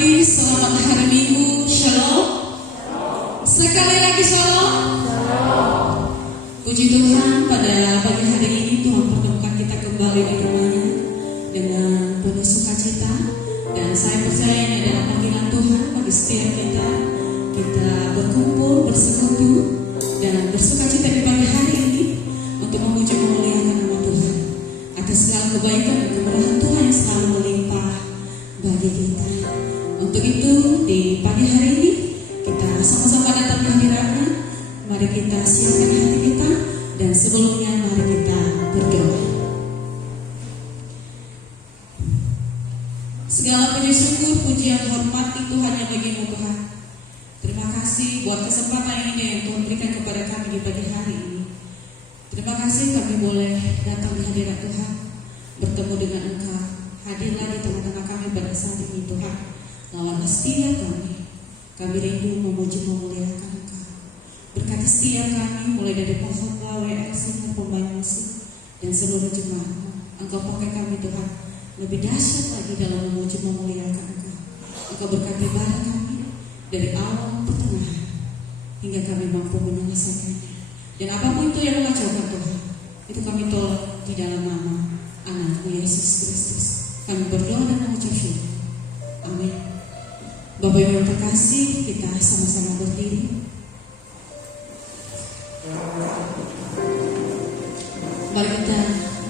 pagi, selamat hari Minggu, Shalom. Sekali lagi Shalom. Puji Tuhan, pada pagi hari ini Tuhan pertemukan kita kembali di rumahnya dengan penuh sukacita. Dan saya percaya ini adalah panggilan Tuhan bagi setiap kita. Kita berkumpul, bersekutu dan bersukacita di pagi hari ini untuk memuji memuliakan nama Tuhan atas segala kebaikan dan keberkahan Tuhan yang selalu melimpah bagi kita. Untuk itu di pagi hari ini kita sama-sama datang ke hadiratnya. Mari kita siapkan hati kita dan sebelumnya mari kita berdoa. Segala puji syukur, pujian, hormat itu hanya bagi-Mu Tuhan. Terima kasih buat kesempatan ini yang Tuhan berikan kepada kami di pagi hari ini. Terima kasih kami boleh datang di hadirat Tuhan, bertemu dengan Engkau. Hadirlah di tengah-tengah kami pada saat ini Tuhan. Lawan setia kami rindu memuji memuliakan Engkau. Berkati setiap kami mulai dari penghamba, WLC, pemain musik dan seluruh jemaat. Engkau pakai kami Tuhan lebih dahsyat lagi dalam memuji memuliakan Engkau. Engkau berkati barang kami dari awal pertengahan hingga kami mampu menyelesaikannya. Dan apapun itu yang mengacaukan Tuhan, itu kami tolak di dalam nama Anak-Mu Yesus Kristus. Kami berdoa dan mengucap syukur. Amin. Bapak Ibu yang terkasih, kita sama-sama berdiri. Mari kita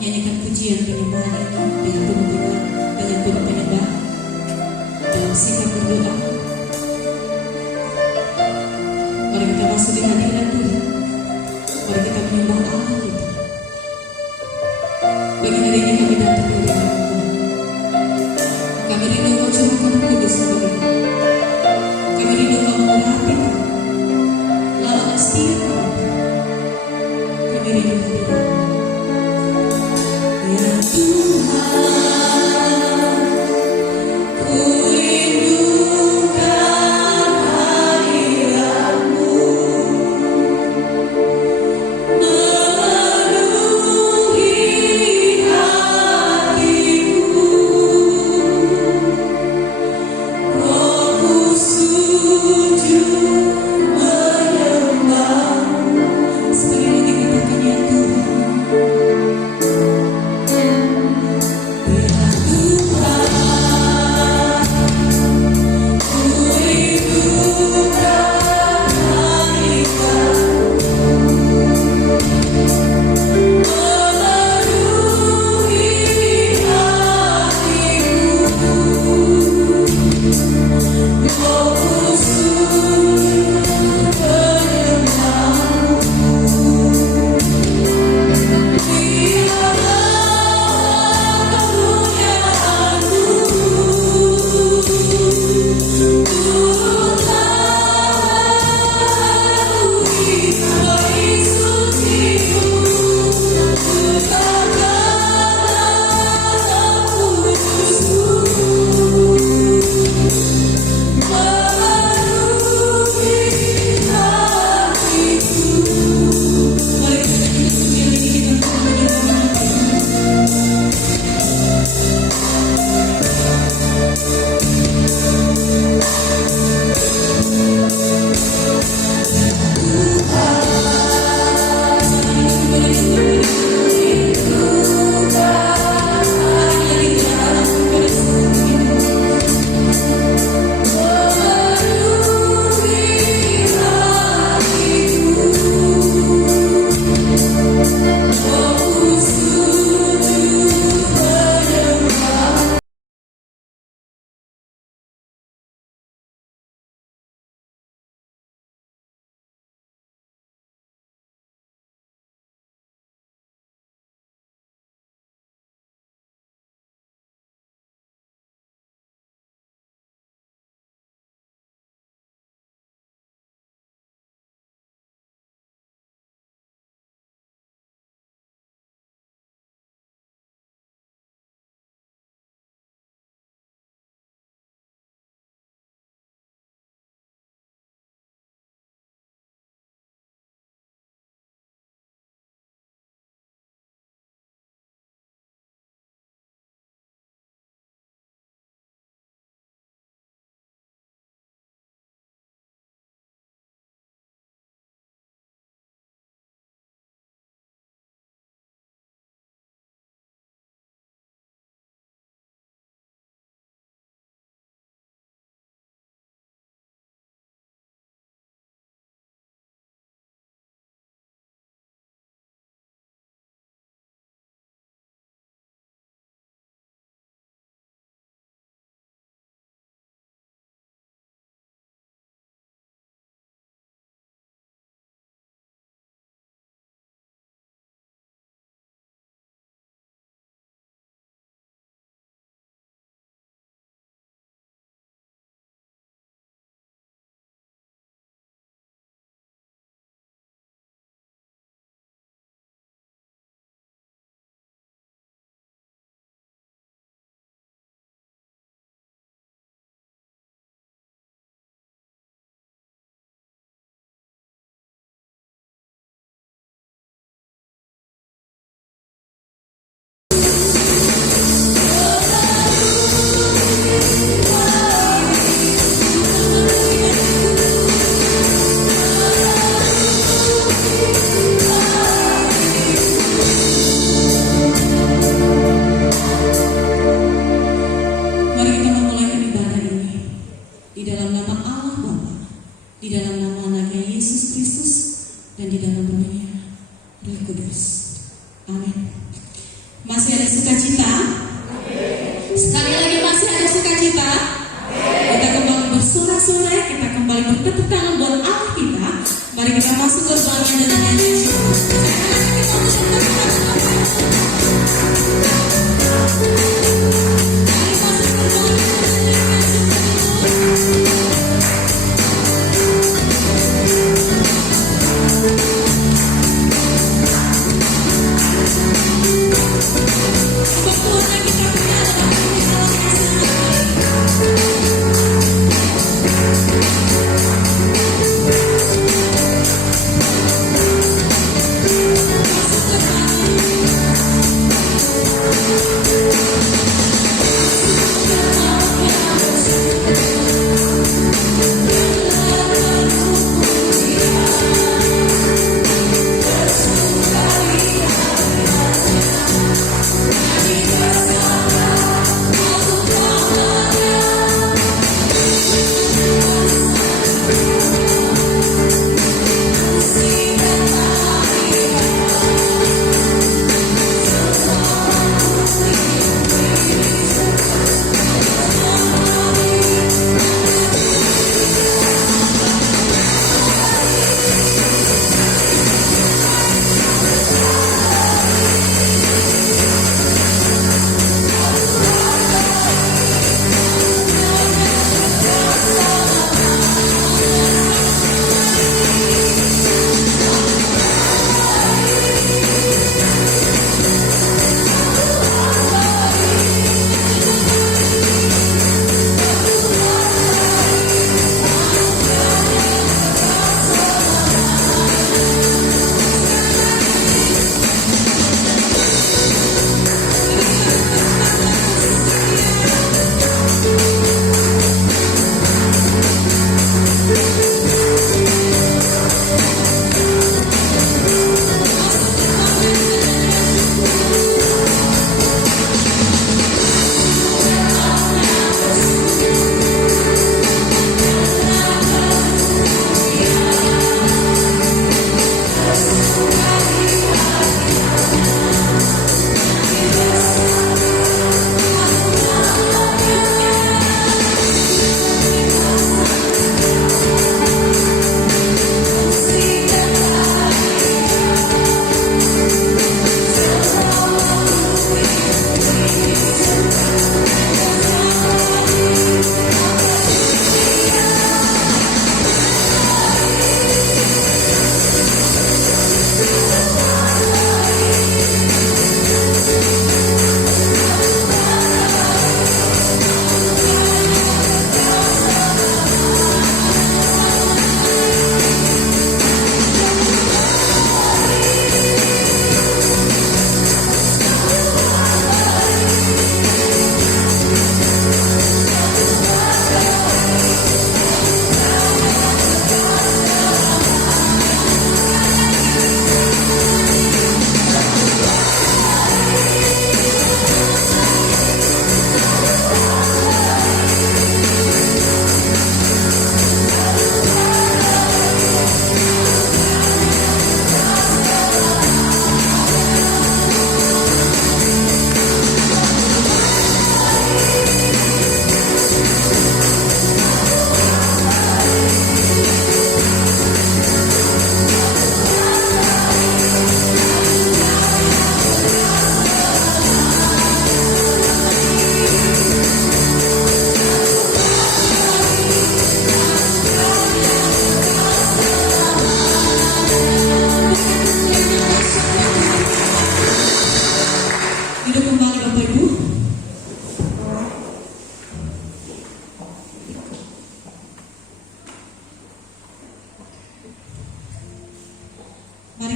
nyanyikan pujian penyembahan ini dengan penuh penyembah dalam sikap berdoa. Mari kita masuk di hadirat Tuhan. Mari kita menyembah Allah kita. Bagi hari ini kami datang di hadirat Tuhan. Kami rindu Kau curahkan kudus kepada kami. Kami rindu Kau mengurapi kami. Lalu setia kami. Kami rindu hadirat. Ya Tuhan, ku rindukan hadirat-Mu, memenuhi hatiku. Rohku sujud menyembah-Mu. Sekali lagi katakan ya Tuhan.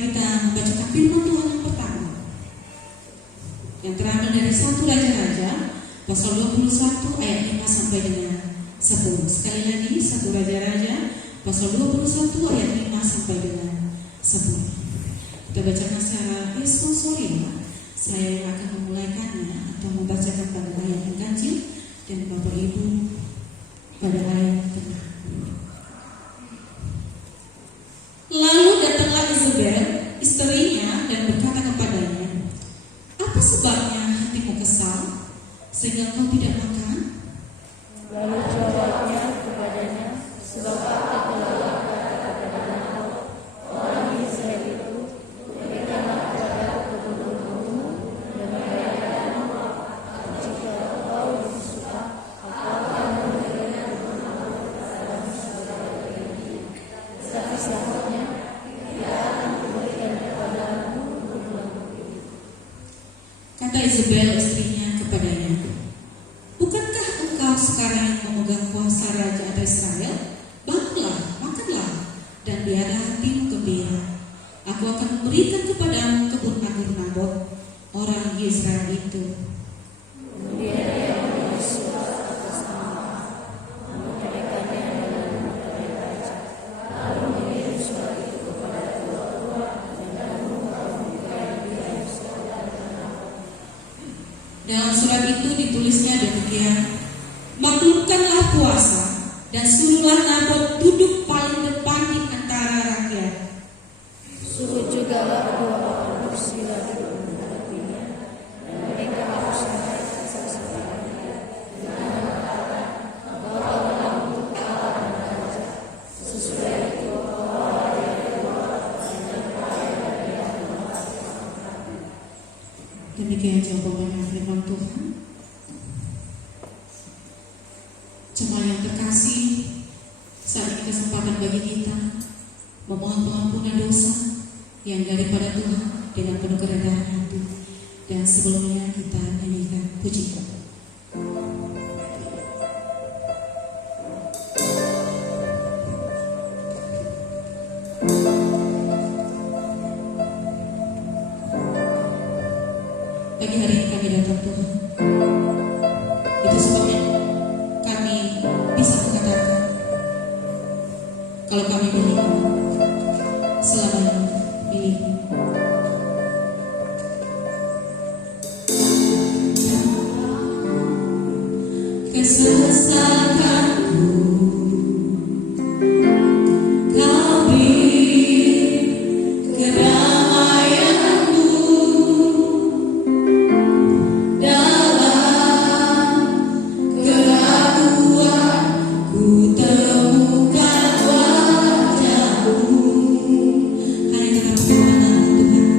kita membacakan firman Tuhan yang pertama yang terambil dari 1 Raja-Raja pasal 21 ayat 5 sampai dengan 10. Sekali lagi 1 Raja-Raja pasal 21 ayat 5 sampai dengan 10. Kita bacakan secara responsorial. Saya yang akan memulaikannya atau membacakan pada ayat yang ganjil dan Bapak Ibu pada ayat tengah. Lalu datanglah Izebel, istrinya, dan berkata kepadanya, "Apa sebabnya hatimu kesal, sehingga kau tidak makan?" Lalu jawabnya kepadanya, "Sebab aku telah berkata kepadanya, orang Israel itu, berikanlah kepada kebun-kebunmu dan membayarkanmu. Jika kau suka, aku akan memberikan kebun-kebunmu kepadamu sebagai ganti. Tetapi selanjutnya, tidak akan kuberikan kepadamu kebun-kebunmu." Kata Izebel istrinya kepadanya, "Bukankah engkau sekarang yang memegang kuasa raja atas Israel? Bangunlah, makanlah, dan biarlah hatimu gembira. Aku akan memberikan kepadamu kebun anggur Nabot, orang Israel itu." Kemudian ia menulis surat atas nama, menyampaikannya dalam kepada raja. Lalu mengirim surat itu kepada tua-tua dan pemuka-pemuka di Yerusalem dan Nabot. Dalam surat itu ditulisnya demikian, "Maklumkanlah puasa dan suruhlah Nabot duduk paling depan di antara rakyat. Suruh jugalah 2 orang bersila duduk menghadapinya, dan mereka harus membayar saksi-saksinya dengan mengatakan bahwa kau menang untuk Allah dan raja. Sesudah itu bawalah dia keluar dan membayar dia tempat yang rapi." Demikian jawaban firman Tuhan. Jemaat yang terkasih, saat ini kesempatan bagi kita memohon pengampunan dosa yang daripada Tuhan dengan penuh kerendahan hati. Dan sebelumnya kita nyanyikan pujian. Pagi hari ini kami datang Tuhan. Itu sebabnya kami bisa mengatakan kalau kami milikmu, selamanya milikmu. Kesesakanku kau beri keramaianmu dalam keraguan ku temukan wajahmu. Hanya karena pertolongan Tuhan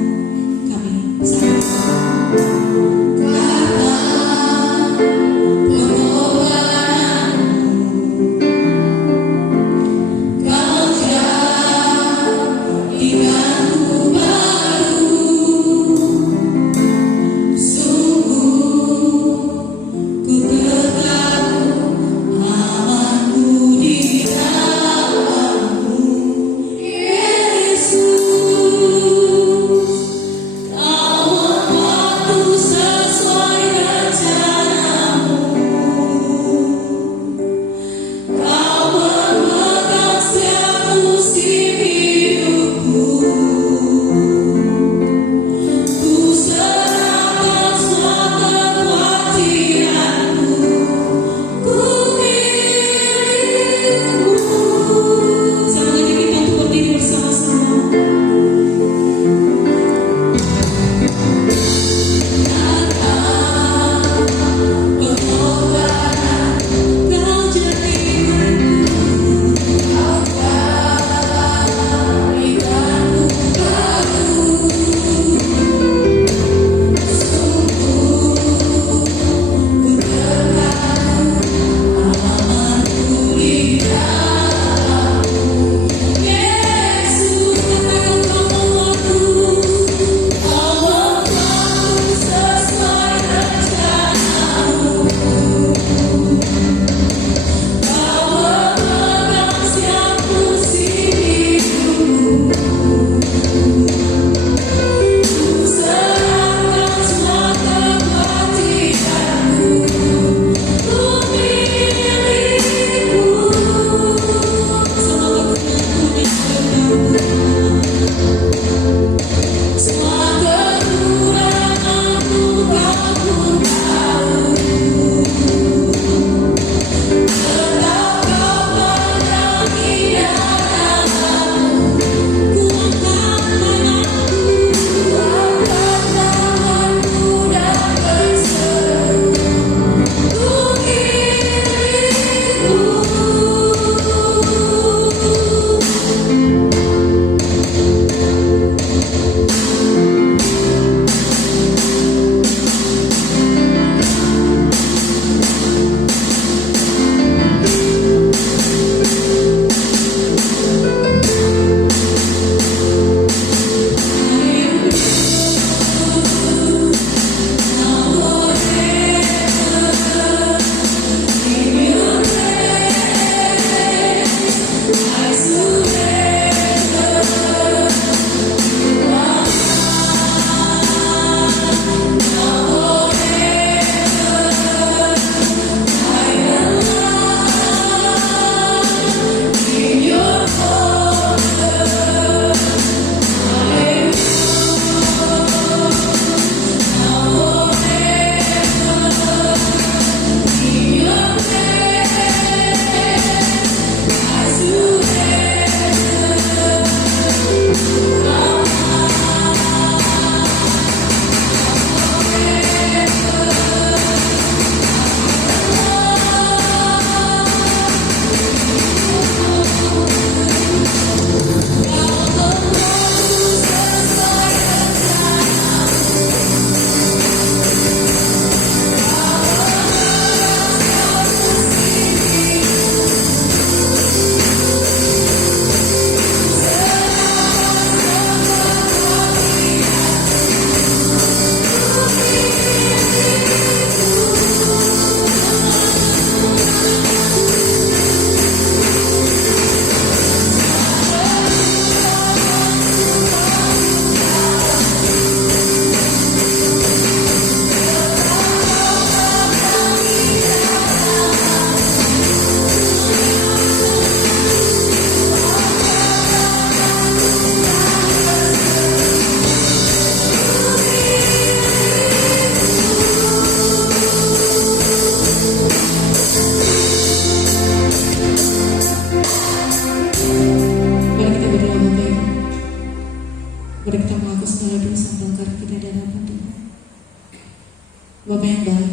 Bapak yang baik,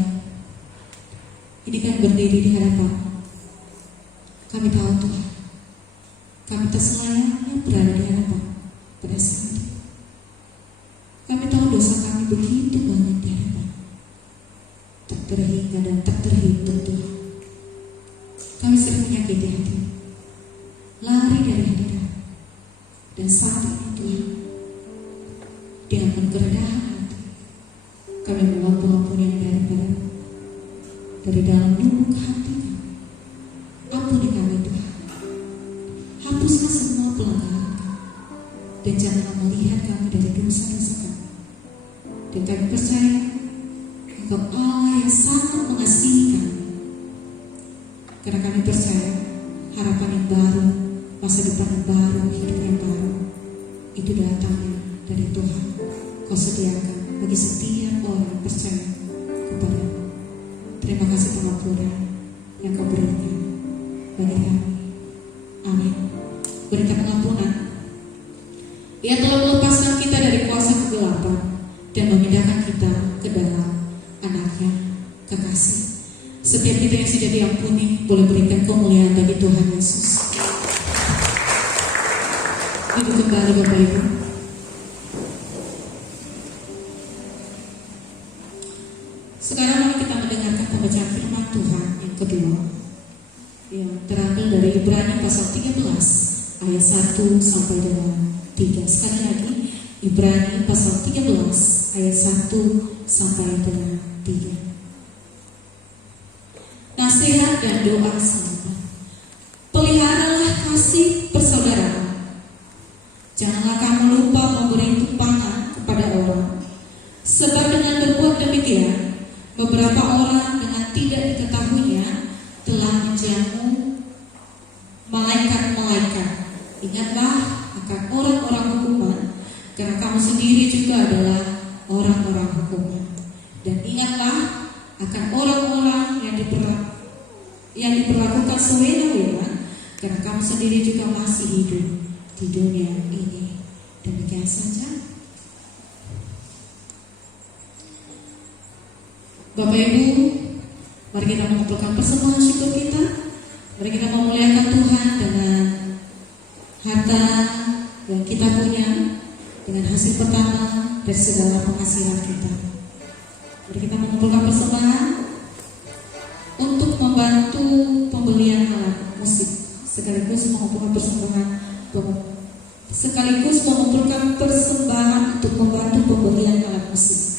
ini kan berdiri di hadapan. Kami tahu Tuhan, kami tak selayaknya berada di hadapan pada saat ini. Kami tahu dosa kami begitu banyak di hadapan, tak terhingga dan tak terhitung Tuhan. Kami sering menyakiti hati, lari dari hadirat, dan saat ini Tuhan, dengan kerendahan hati, kami mohon pengampunan dari dalam lubuk hati kami. Ampuni kami Tuhan, hapuskan semua pelanggaran kami, dan janganlah melihat kami dari dosa-dosa kami. Dan kami percaya Engkau Allah yang sangat mengasihi kami, karena kami percaya harapan yang baru, masa depan yang baru, hidup yang baru, itu datangnya dari Tuhan. Kau sediakan bagi setiap orang yang percaya kepada-Mu. Terima kasih pengampunan yang Kau berikan bagi kami. Amin. Berikan pengampunan. Ia telah melepaskan kita dari kuasa kegelapan dan memindahkan kita ke dalam Anaknya kekasih. Setiap kita yang sudah diampuni boleh berikan kemuliaan bagi Tuhan Yesus. Duduk kembali Bapak Ibu. Sekarang mari kita mendengarkan pembacaan firman Tuhan yang kedua, yang terambil dari Ibrani pasal 13 ayat 1 sampai dengan 3. Sekali lagi, Ibrani pasal 13 ayat 1 sampai dengan 3. Nasihat dan doa sahabat. Peliharalah kasih persaudaraan. Janganlah kamu lupa memberi tumpangan kepada orang, sebab dengan berbuat demikian beberapa orang dengan tidak diketahuinya telah menjamu malaikat-malaikat. Ingatlah akan orang-orang hukuman, karena kamu sendiri juga adalah orang-orang hukuman. Dan ingatlah akan orang-orang yang diperlakukan sewena-wena, karena kamu sendiri juga masih hidup di dunia ini. Demikian saja. Bapak Ibu, mari kita mengumpulkan persembahan syukur kita. Mari kita memuliakan Tuhan dengan harta yang kita punya, dengan hasil pertama dari segala penghasilan kita. Mari kita mengumpulkan persembahan untuk membantu pembelian alat musik, sekaligus mengumpulkan persembahan untuk membantu pembelian alat musik.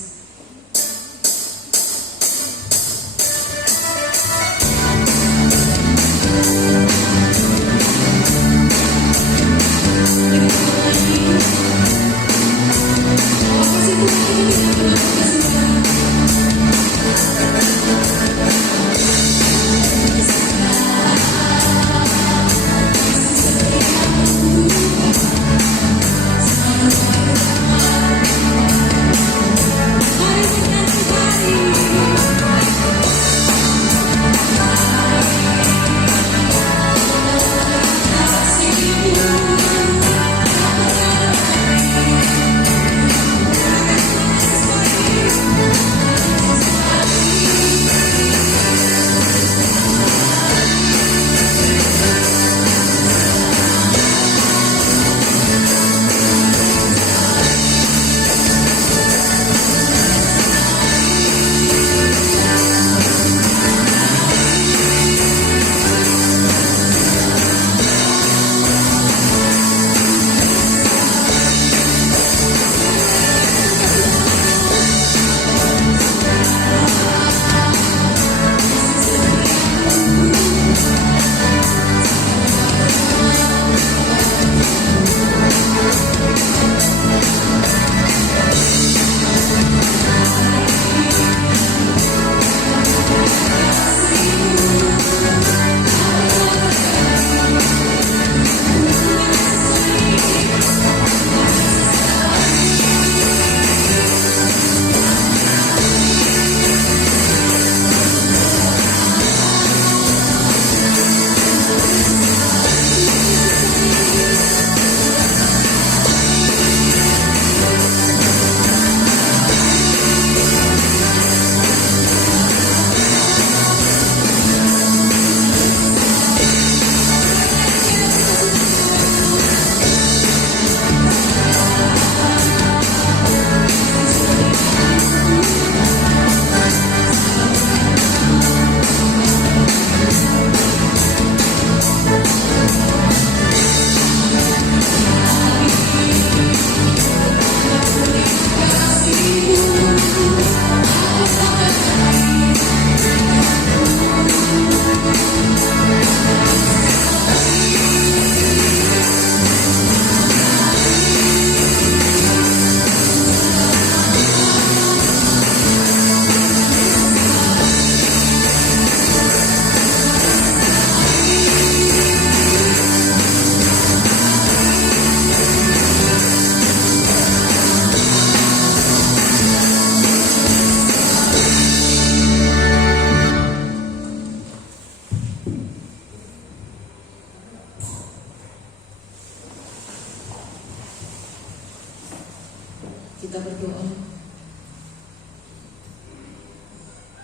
Kita berdoa.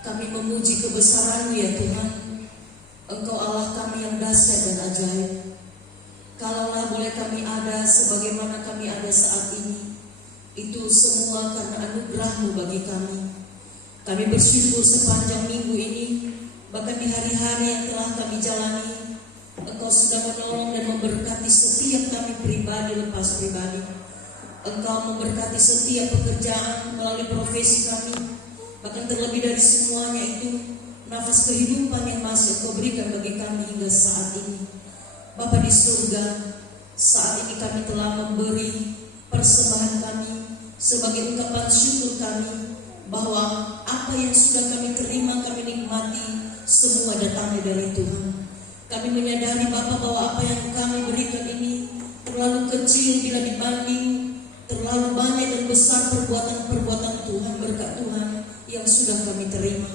Kami memuji kebesaran-Mu ya Tuhan. Engkau Allah kami yang dahsyat dan ajaib. Kalaulah boleh kami ada sebagaimana kami ada saat ini, itu semua karena anugerah-Mu bagi kami. Kami bersyukur sepanjang minggu ini, bahkan di hari-hari yang telah kami jalani, Engkau sudah menolong dan memberkati setiap kami pribadi lepas pribadi. Engkau memberkati setiap pekerjaan melalui profesi kami. Bahkan terlebih dari semuanya itu, nafas kehidupan yang masih Engkau berikan bagi kami hingga saat ini. Bapa di surga, saat ini kami telah memberi persembahan kami sebagai ungkapan syukur kami bahwa apa yang sudah kami terima, kami nikmati, semua datangnya dari Tuhan. Kami menyadari Bapa bahwa apa yang kami berikan ini terlalu kecil bila dibanding terlalu banyak dan besar perbuatan-perbuatan Tuhan, berkat Tuhan yang sudah kami terima.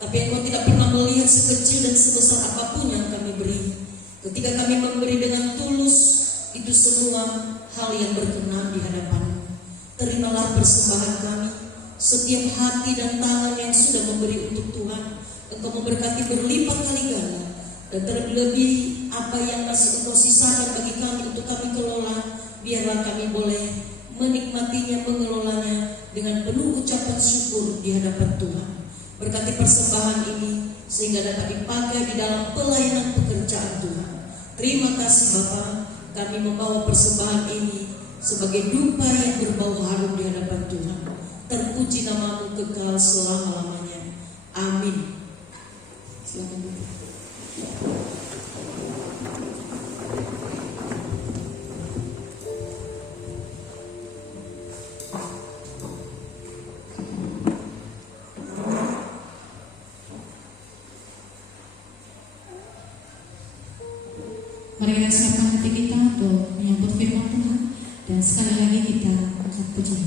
Tapi Engkau tidak pernah melihat sekecil dan sebesar apapun yang kami beri. Ketika kami memberi dengan tulus, itu semua hal yang berkenan di hadapan-Mu. Terimalah persembahan kami, setiap hati dan tangan yang sudah memberi untuk Tuhan. Engkau memberkati berlipat kali ganda, dan terlebih apa yang masih Engkau sisakan bagi kami untuk kami kelola, biarlah kami boleh menikmatinya, mengelolanya dengan penuh ucapan syukur di hadapan Tuhan. Berkati persembahan ini sehingga dapat dipakai di dalam pelayanan pekerjaan Tuhan. Terima kasih Bapa, kami membawa persembahan ini sebagai dupa yang berbau harum di hadapan Tuhan. Terpuji nama-Mu kekal selama-lamanya. Amin. Silakan dulu. Mari kita siapkan hati kita untuk menyambut firman Tuhan, dan sekali lagi kita angkat pujian.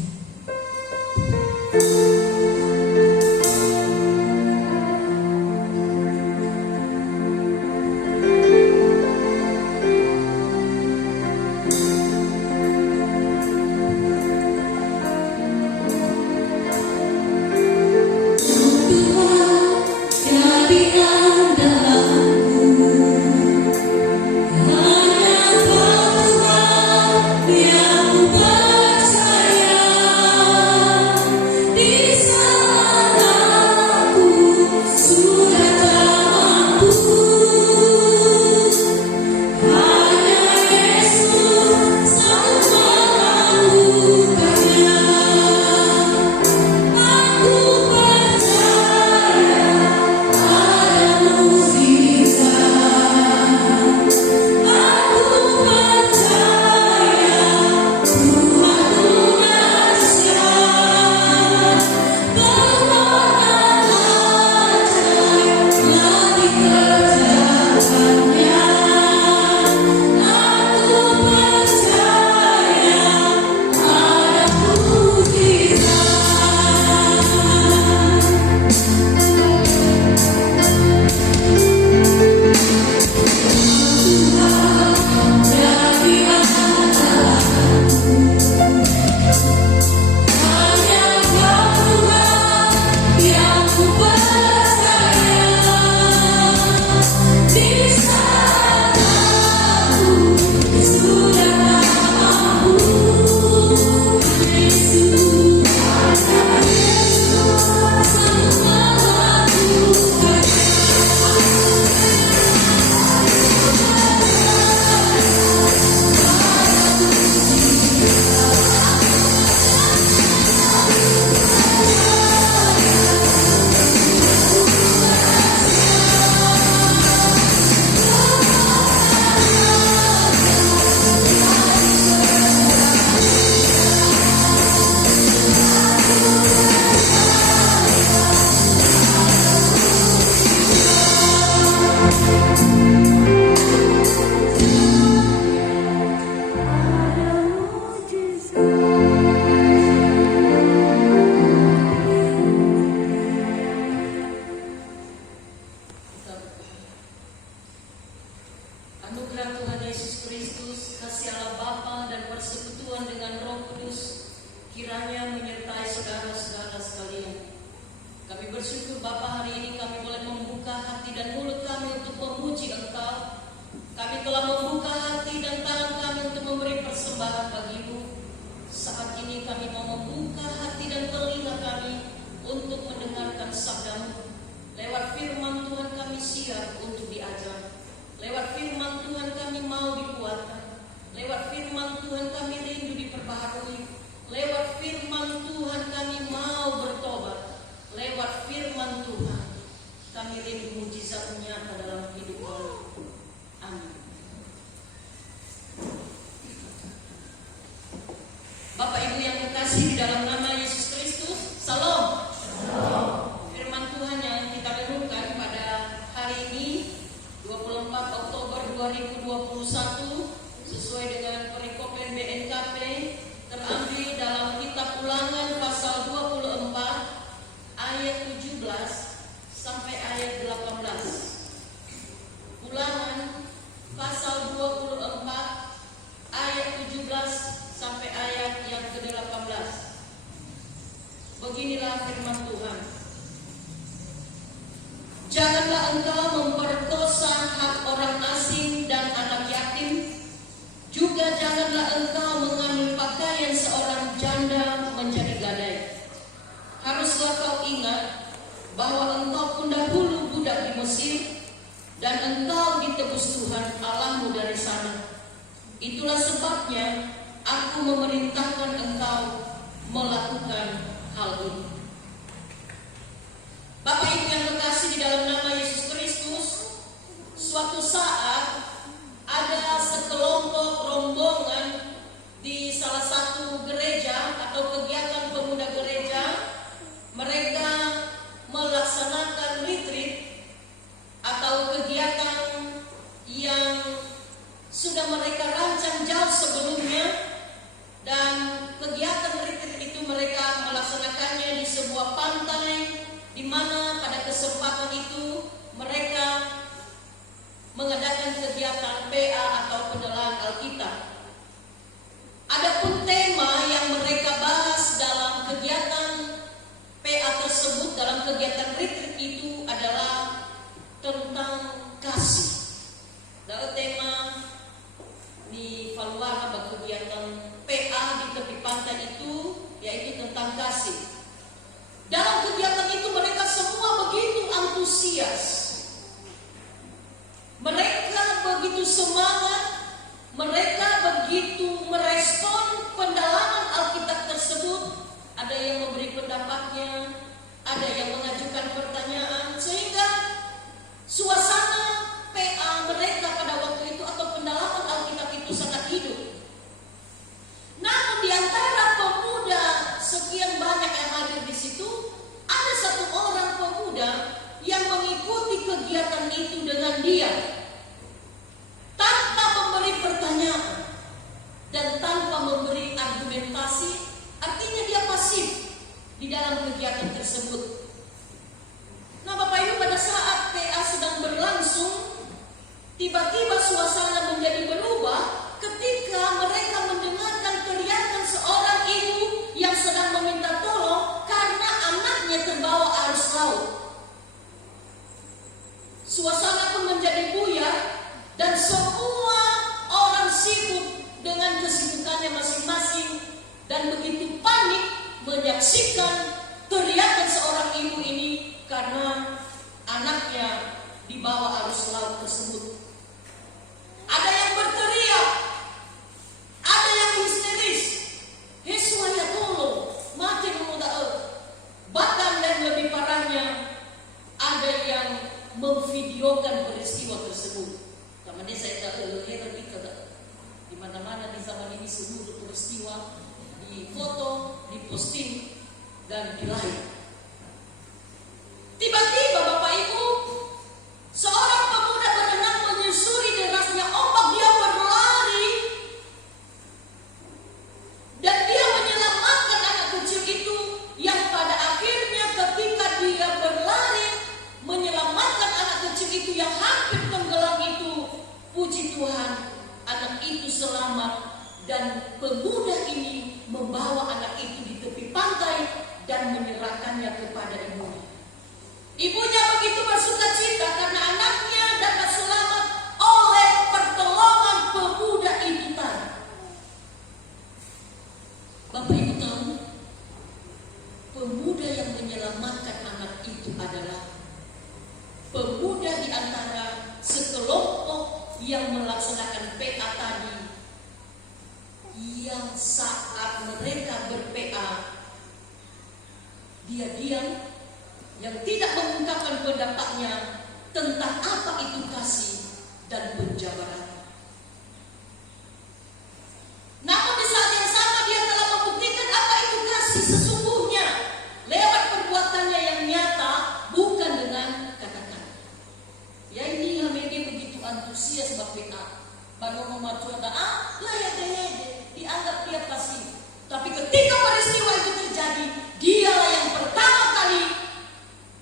Anugerah Tuhan Yesus Kristus, kasih Allah Bapa dan persekutuan dengan Roh Kudus kiranya menyertai saudara-saudara sekalian. Kami bersyukur Bapa, hari ini kami boleh membuka hati dan mulut kami untuk memuji Engkau. Kami telah membuka hati dan tangan kami untuk memberi persembahan bagi-Mu. Saat ini kami mau membuka hati dan telinga kami untuk mendengarkan sabda-Mu. Lewat firman Tuhan kami siap untuk diajar. Lewat firman Tuhan kami mau dikuatkan. Lewat firman Tuhan kami rindu diperbaharui. Lewat firman Tuhan kami mau bertobat. Lewat firman Tuhan kami rindu mujizat nyata dalam hidup kami. Amin. Bapak Ibu yang terkasih di dalam nama Yesus Kristus, Salam. Firman Tuhan yang kita renungkan pada hari ini 24 Oktober 2021 sesuai dengan perikopen BNKP terambil dalam kitab Ulangan pasal 24 ayat 17 sampai ayat 18. Ulangan pasal 24 ayat 17 sampai ayat yang ke-18. Beginilah firman Tuhan. Janganlah engkau memperkosa hak orang asing dan anak yatim. Juga janganlah engkau mengambil pakaian seorang janda menjadi gadai. Haruslah kau ingat bahwa engkau pun dahulu budak di Mesir, dan engkau ditebus Tuhan Allahmu dari sana. Itulah sebabnya aku memerintahkan engkau melakukan hal ini. Bapak Ibu yang terkasih di dalam nama Yesus Kristus, suatu saat ada sekelompok rombongan di salah satu gereja atau kegiatan pemuda gereja. Mereka melaksanakan retreat atau kegiatan yang sudah mereka rancang jauh sebelumnya, dan kegiatan retreat itu mereka melaksanakannya di sebuah pantai, di mana pada kesempatan itu mereka mengadakan kegiatan PA atau penelahan Alkitab. Adapun tema yang mereka bahas dalam kegiatan PA tersebut, dalam kegiatan retreat itu adalah tentang kasih. Dalam tema di Faluara kegiatan PA di tepi pantai itu yaitu tentang kasih. Dalam kegiatan itu mereka semua begitu antusias. Mereka begitu semangat, mereka begitu merespon pendalaman Alkitab tersebut. Ada yang memberi pendapatnya, ada yang mengajukan pertanyaan, sehingga suasana PA mereka pada waktu itu atau pendalaman Alkitab itu sangat hidup. Namun di antara pemuda sekian banyak yang hadir di situ, ada satu orang pemuda yang mengikuti kegiatan itu dengan diam, tanpa memberi pertanyaan dan tanpa memberi argumentasi. Artinya dia pasif di dalam kegiatan tersebut. Nah Bapak Ibu, pada saat PA sedang berlangsung, tiba-tiba suasana menjadi berubah ketika mereka mendengarkan teriakan seorang ibu yang sedang meminta tolong karena anaknya terbawa arus laut. Suasana pun menjadi buyar dan semua orang sibuk dengan kesibukannya masing-masing dan begitu panik menyaksikan teriakan seorang ibu ini karena anaknya dibawa arus laut tersebut. Ada yang berteriak, ada yang histeris, "Yesuaya tolong, mati muda." Bahkan dan lebih parahnya, ada yang memvideokan peristiwa tersebut. Namanya saya tak heran kita di mana-mana di zaman ini seluruh peristiwa difoto, diposting dan di live. Tiba-tiba Bapak Ibu, seorang pemuda berenang menyusuri derasnya ombak. Dia berlari dan dia menyelamatkan anak kecil itu, yang pada akhirnya ketika dia berlari menyelamatkan anak kecil itu yang hampir tenggelam itu, puji Tuhan, anak itu selamat dan pemuda ini membawa anak itu di tepi pantai dan menyerahkannya kepada ibunya. Ibunya begitu bersuka cita karena anaknya dapat selamat oleh pertolongan pemuda itu tadi. Bapak Ibu tahu, pemuda yang menyelamatkan anak itu adalah pemuda di antara sekelompok yang melaksanakan PA tadi, yang saat mereka ber-PA dia diam, yang tidak mengungkapkan pendapatnya tentang apa itu kasih dan penjabaran. Namun di saat yang sama dia telah membuktikan apa itu kasih sesungguhnya lewat perbuatannya yang nyata, bukan dengan kata-kata. Ya ini media begitu antusias BPA. Baru memacu ada layak dianggap dia pasif. Tapi ketika peristiwa itu terjadi, dialah yang pertama kali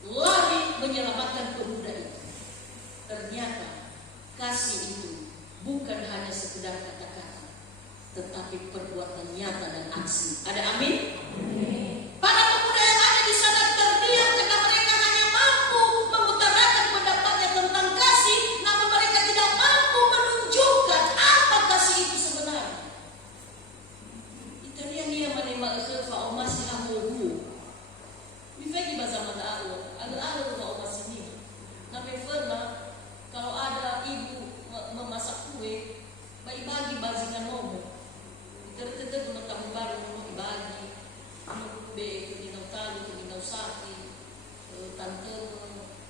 lari menyelamatkan pemuda itu. Ternyata kasih itu bukan hanya sekedar kata-kata, tetapi perbuatan nyata dan aksi. Ada amin? Para pemuda yang ada di sana terdiam karena mereka hanya mampu mengutarakan pendapatnya tentang kasih, namun mereka tidak mampu menunjukkan apa kasih itu sebenarnya. Dia menerima usul fa masih amuru. Bifeki bahasa mata Allah fa ini. Nabi pernah kalau ada ibu memasak kue, bagi bajingan ngomong. Tertentu guna tamu baru mau dibagi, be dinau talu, dinau sapi, tante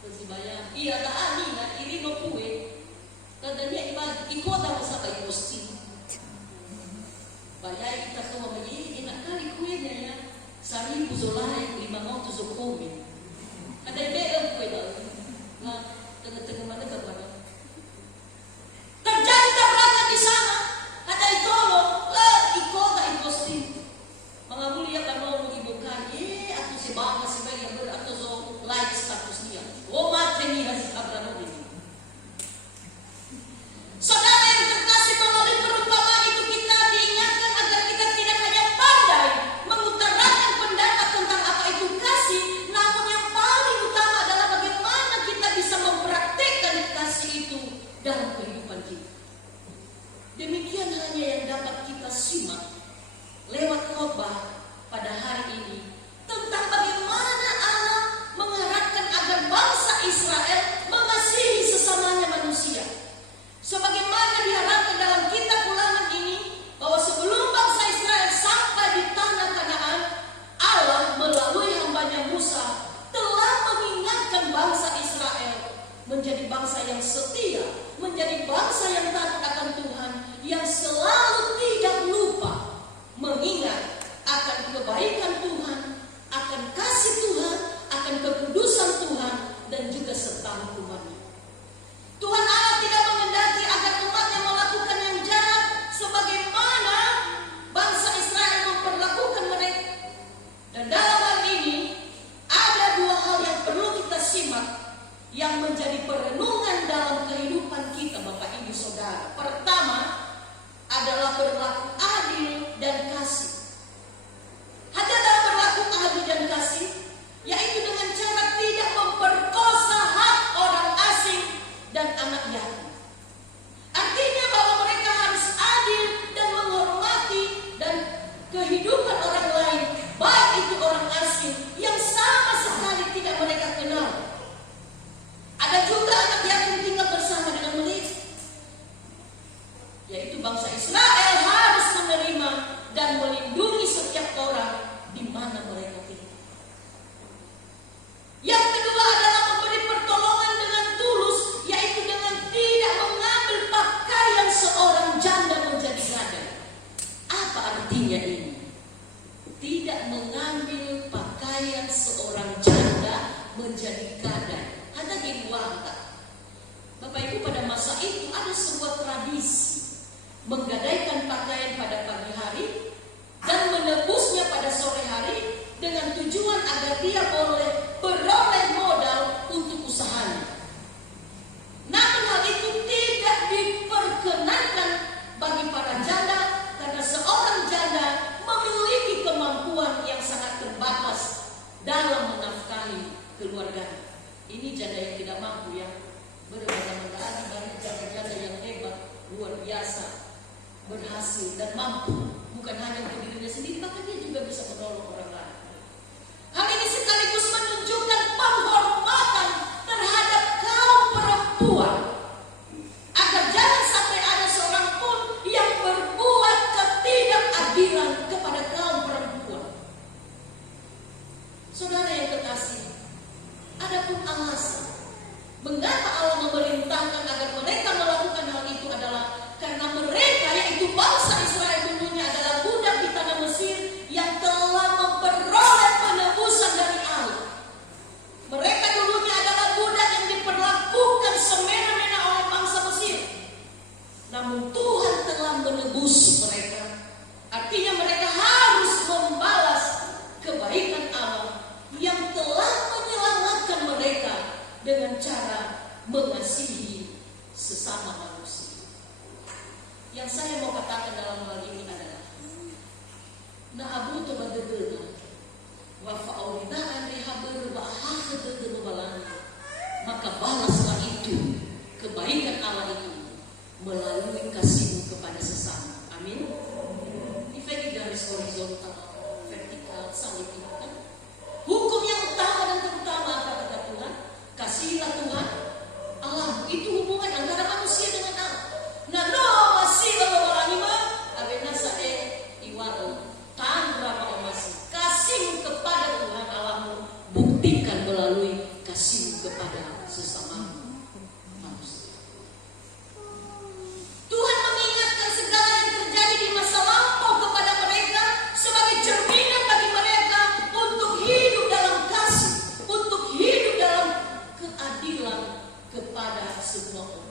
persibayang. Iya ada ani nak iri no kue. Tadanya dibagi, ikut ada sabai posting. Bayar kita semua begini, enak kali kuenya ya. 1.000 zolai, 500 zokomi. Ada BM kue dah. Nah, tengah-tengah mana kepada? Terjadi tabrakan di sana. Ada itolo, ikut tak posting. Mengambil dia kan mau ibukan, aku si bangga si bayi yang atau so like status dia. Oh mati ni hasil abrano ini. Saudara yang terkasih, melalui perumpamaan itu kita diingatkan agar kita tidak hanya pandai mengutarakan pendapat tentang apa itu kasih, namun yang paling utama adalah bagaimana kita bisa mempraktekkan kasih itu dalam kehidupan kita. Demikian hanya yang dapat kita simak lewat khotbah pada hari ini tentang bagaimana Allah mengharapkan agar bangsa Israel mengasihi sesamanya manusia. Sebagaimana diharapkan dalam kitab Ulangan ini, bahwa sebelum bangsa Israel sampai di tanah Kanaan, Allah melalui hambanya Musa telah mengingatkan bangsa Israel menjadi bangsa yang setia, menjadi bangsa yang taat akan Tuhan, yang selalu tidak lupa mengingat akan kebaikan Tuhan, akan kasih Tuhan, akan kekudusan Tuhan, dan juga serta hukumannya. Tuhan Allah tidak mengendaki agar umatnya melakukan yang jahat sebagaimana bangsa Israel memperlakukan mereka. Dan dalam hal ini ada dua hal yang perlu kita simak yang menjadi perenungan dalam kehidupan kita, Bapak Ibu Saudara. Pertama adalah berlaku adil dan kasih. Hanya dalam berlaku adil dan kasih, yaitu dengan cara tidak memperkosa hak orang asing dan anak yatim. Artinya bahwa mereka harus adil dan menghormati dan kehidupan orang lain, baik itu orang asing yang sama sekali tidak mereka kenal. Ada juga anak yatim tinggal bersama dengan mereka, yaitu bangsa Israel harus menerima dan melindungi setiap orang di mana mereka tinggal. Yang kedua adalah memberi pertolongan dengan tulus, yaitu dengan tidak mengambil pakaian seorang janda menjadi gadai. Apa artinya ini? Tidak mengambil pakaian seorang janda menjadi gadai. Ada wanita. Bapak Ibu, pada masa itu ada sebuah tradisi menggadaikan pakaian pada pagi hari dan menebusnya pada sore hari dengan tujuan agar dia boleh beroleh modal untuk usahanya. Namun hal itu tidak diperkenankan bagi para janda karena seorang janda memiliki berhasil dan mampu, bukan hanya untuk dirinya sendiri, bahkan dia juga bisa menolong orang lain. Hal ini sekaligus menunjukkan penghormatan terhadap kaum perempuan, agar jangan sampai ada seorang pun yang berbuat ketidakadilan kepada kaum perempuan. Saudara yang kekasih, adapun alasan mengapa Allah memerintahkan agar mereka melakukan hal itu adalah karena mereka, yaitu bangsa Israel dulunya, adalah budak di tanah Mesir yang telah memperoleh penebusan dari Allah. Mereka dulunya adalah budak yang diperlakukan semena-mena oleh bangsa Mesir. Namun Tuhan telah menebus mereka. Artinya mereka harus membalas kebaikan Allah yang telah menyelamatkan mereka dengan cara mengasihi sesama manusia. Yang saya mau katakan dalam hal ini adalah na'abutu badegena wa fa'aulina'an rihaber ba'ahadegena balani, maka balaslah itu kebaikan Allah itu melalui kasihmu kepada sesama. Amin. Ini garis horizontal, vertikal, salib itu kan hukum yang utama dan terutama. Apa kata Tuhan? Kasihilah Tuhan Allah. Itu hubungan antara manusia dengan Allah. Nah, no masih kalau orang ima abena sae iwalo tanra mau masih kasih kepada Tuhan Allahmu, buktikan melalui kasih kepada sesama manusia. Tuhan mengingatkan segala yang terjadi di masa lampau kepada mereka sebagai cerminan bagi mereka untuk hidup dalam kasih, untuk hidup dalam keadilan kepada semua orang.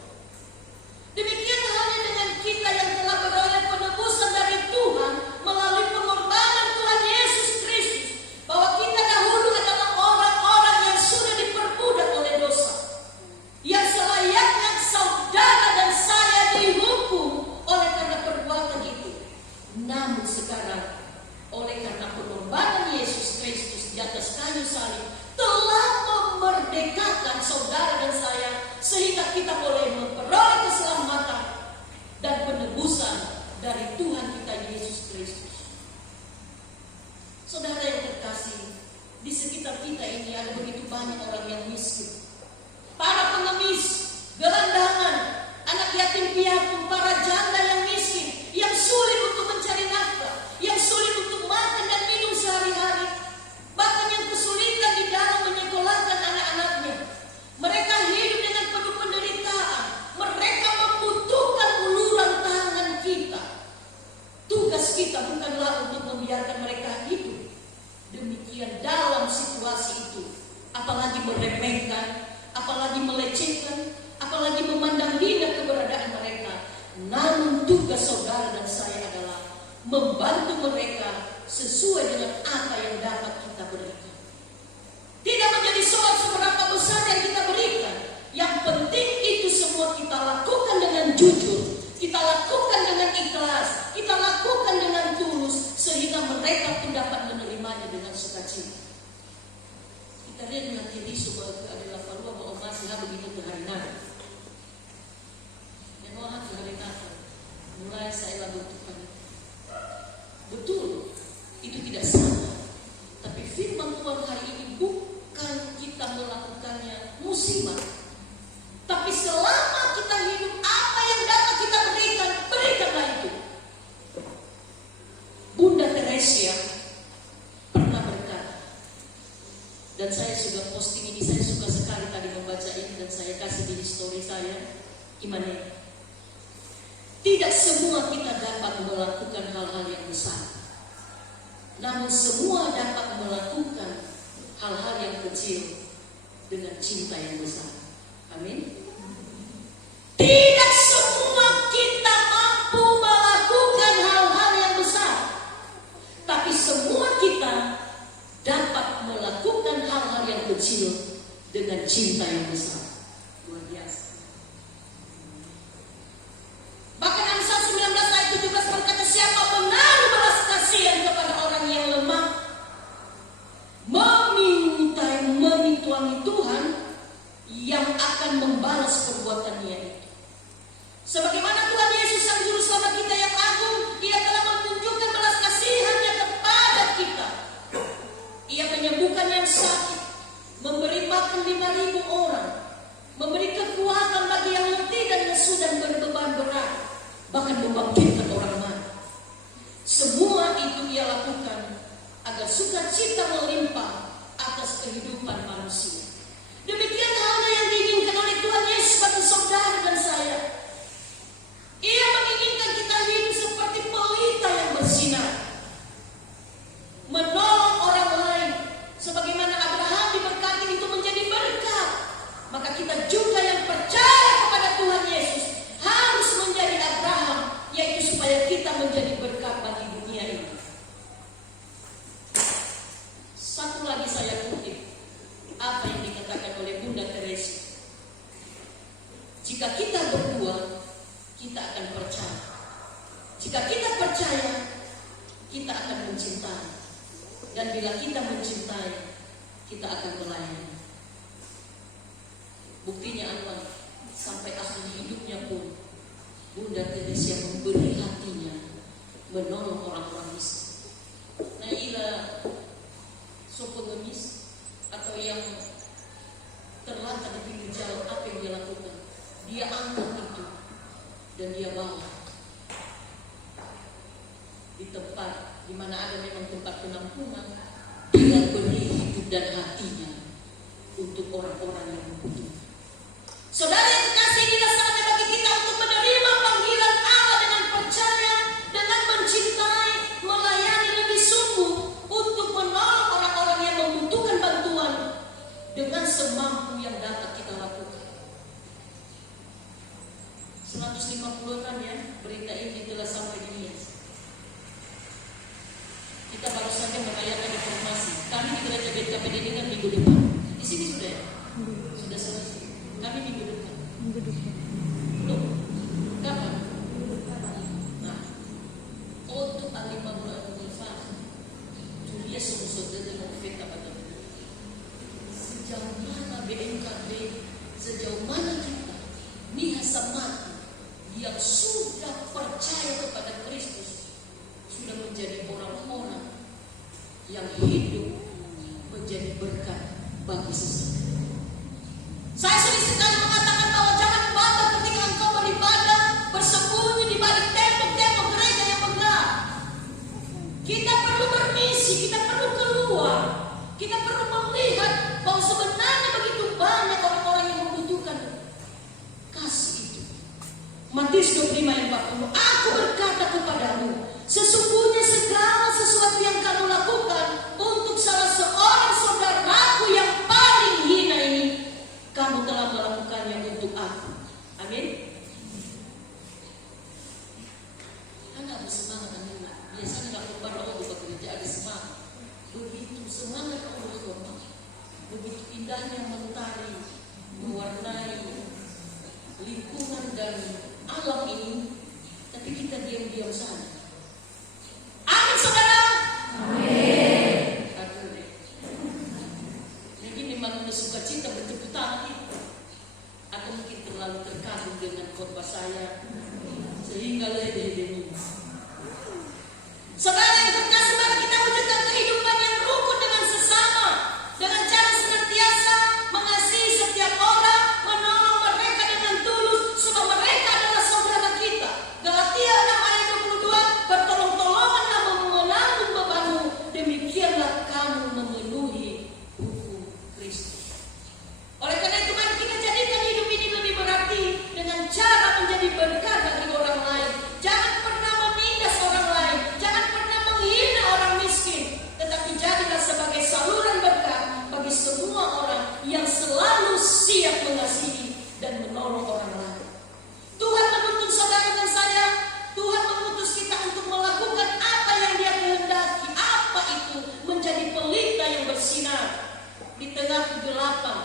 Demikian halnya dengan kita yang telah beroleh penebusan dari Tuhan melalui pengorbanan Tuhan Yesus Kristus, bahwa kita dahulu adalah orang-orang yang sudah diperbudak oleh dosa, yang selayaknya saudara dan saya dihukum oleh karena perbuatan itu. Namun sekarang oleh karena pengorbanan Yesus Kristus di atas kayu salib telah memerdekakan saudara dan saya, sehingga kita boleh memperoleh keselamatan dan penebusan dari Tuhan kita Yesus Kristus. Saudara yang terkasih, di sekitar kita ini ada begitu banyak orang yang miskin, para pengemis, gelandangan, anak yatim piatu, para janda yang miskin, yang sulit untuk mencari nafkah, yang sulit untuk makan dan minum sehari-hari, bahkan yang kesulitan di dalam menyekolahkan anak-anaknya. Mereka hidup dengan penuh penderitaan. Mereka membutuhkan uluran tangan kita. Tugas kita bukanlah untuk membiarkan mereka hidup demikian dalam situasi itu, apalagi meremehkan, apalagi melecehkan, apalagi memandang hina keberadaan mereka. Namun tugas saudara dan saya adalah membantu mereka sesuai dengan apa yang dapat kita berikan. Tidak menjadi soal seberapa besar yang kita berikan. Yang penting itu semua kita lakukan dengan jujur, kita lakukan dengan ikhlas, kita lakukan dengan tulus, sehingga mereka pun dapat menerimanya dengan sukacita. Kita lihat dengan diri sebuah adalah falua bahwa masih begitu ke hari Natal. Dan orang ke hari Natal mulai saya lakukan. Betul, itu tidak salah. Tapi firman Tuhan hari ini bukan kita melakukannya musiman, tapi selama kita hidup, apa yang dapat kita berikan, berikanlah itu. Bunda Teresia pernah berkata, dan saya sudah posting ini, saya suka sekali tadi membaca ini dan saya kasih di story saya, gimana? Tidak semua kita dapat melakukan hal-hal yang besar, namun semua dapat melakukan hal-hal yang kecil dengan cinta yang besar. Amin. Tidak semua kita mampu melakukan hal-hal yang besar, tapi semua kita dapat melakukan hal-hal yang kecil dengan cinta yang besar. Luar biasa. Bahkan Amsal 19 ayat 17 berkata, siapa menaruh belas kasihan kepada orang yang lemah, memintuani Tuhan yang akan membalas perbuatannya itu. Sebagaimana Tuhan Yesus sang juru selamat kita yang agung, basuh dan berbeban berat, bahkan membangkitkan orang mati. Semua itu ia lakukan agar sukacita melimpah atas kehidupan manusia. Demikian halnya yang diinginkan oleh Tuhan Yesus bagi saudara dan saya. Ia menginginkan kita hidup seperti pelita yang bersinar, menolong orang lain. Sebagaimana Abraham diberkati itu menjadi berkat, maka kita juga yang percaya kepada Tuhan Yesus harus menjadi Abraham, yaitu supaya kita menjadi berkat bagi dunia ini. Satu lagi saya kutip apa yang dikatakan oleh Bunda Teresa. Jika kita berbuat, kita akan percaya. Jika kita percaya, kita akan mencintai. Dan bila kita mencintai, kita akan melayani. Buktinya apa? Sampai akhir hidupnya pun Bunda Teresa memberi hatinya menolong orang-orang miskin. Nah, ila pengemis atau yang terlantar di pinggir jalan, apa yang dia lakukan? Dia angkat itu dan dia bawa di tempat di mana ada memang tempat penampungan. Dia beri hidup dan hatinya untuk orang-orang yang membutuhkan. Saudara yang terkasih, inilah saatnya bagi kita untuk menerima panggilan Allah dengan percaya, dengan mencintai, melayani lebih sungguh untuk menolong orang-orang yang membutuhkan bantuan dengan semampu yang dapat kita lakukan. 150-an ya, berita ini telah sampai di Nias. Kita baru saja merayakan informasi. Kami di Gereja GKPD dengan minggu depan. Di sini sudah ya? Sudah selesai. Kami minggu depan. Loh, kapan? Nah, untuk alima bulan Ulfah, dia sudah dengan feta pada sejauh mana BMKB, sejauh mana kita mihasa mati yang sudah percaya kepada Kristus, sudah menjadi orang-orang yang hidup menjadi berkat bagi sesama. Saya sering sekali mengatakan bahwa jangan bangga ketika engkau beribadah bersembunyi di balik tembok-tembok gereja yang megah. Kita perlu bermisi, kita perlu keluar, kita perlu melihat bahwa sebenarnya begitu banyak orang-orang yang membutuhkan kasih itu. Matius 25 ayat 40, aku berkata kepadamu, sesungguhnya segala sesuatu yang kamu lakukan untuk salah seorang saudaraku yang paling hina ini, kamu telah melakukannya untuk aku. Amin. Anda harus semangat, amin. Biasanya kalau berdoa buka gereja ada semangat. Begitu semangat Allah, begitu indahnya mentari mewarnai lingkungan dan alam ini, tapi kita diam-diam saja. Amin, saudara. Amin. Jadi memang sukacita bertepuk tangan itu. Aku mungkin terlalu terkagum dengan khotbah saya sehingga lede-lede. Saudara yang terkasih, mari kita wujudkan kehidupan yang rukun dengan sesama, dengan cara senantiasa mengasihi setiap orang, menolong mereka dengan tulus, sebab mereka adalah saudara kita. Galatia 6 ayat 22, bertolong-tolonganlah menanggung bebanmu, demikianlah kamu memenuhi hukum Kristus. Oleh karena itu, mari kita jadikan hidup ini lebih berarti dengan cara menjadi berkat bagi orang lain. Jangan pernah menindas orang lain, jangan pernah menghina orang miskin, tetapi jadilah sebagai saluran berkat bagi semua orang yang selalu siap mengasihi dan menolong orang lain. Tuhan menuntut saudara dan saya, Tuhan mengutus kita untuk melakukan apa yang Dia kehendaki. Apa itu? Menjadi pelita yang bersinar di tengah kegelapan,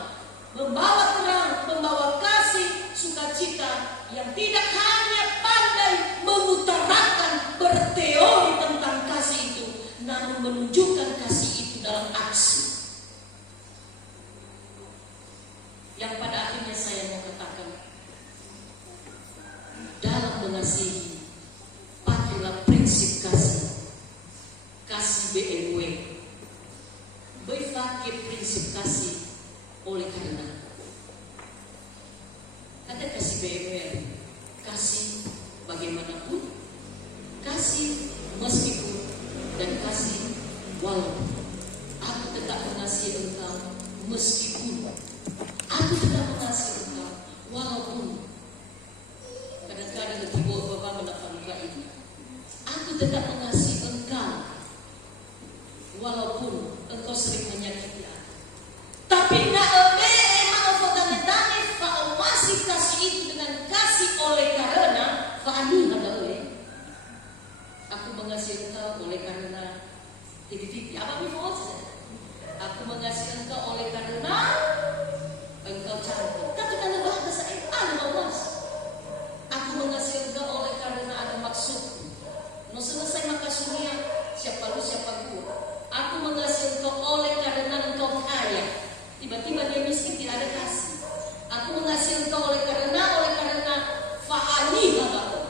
membawa terang, membawa kasih, sukacita yang tidak hanya pandai mengutarakan berteori tentang kasih itu, namun menunjukkan kasih itu dalam aksi. Yang pada akhirnya saya mau katakan, dalam mengasihi, pakailah prinsip kasih. Kasih BMW. Berpakai prinsip kasih oleh karena ada kasih BMW. kasih meskipun dan kasih walaupun. Aku tetap mengasihi engkau meskipun. Aku tetap mengasihi engkau walaupun. Kadang-kadang ibu bapak mendapat ini. Aku tetap mengasihi engkau walaupun engkau sering menyakiti aku. Tapi masih kasih itu dengan kasih oleh karena fa'ani adalah aku mengasihi engkau oleh karena titik-titik apa bifos? Aku mengasihi engkau oleh karena engkau cantik. Tapi karena bahasa itu ada mas. Aku mengasihi engkau oleh karena ada maksud. No selesai maka sunia siapa lu siapa gua. Aku mengasihi engkau oleh karena engkau kaya. Tiba-tiba dia miskin tidak ada kasih. Aku mengasihi engkau oleh karena fa'ani abadu.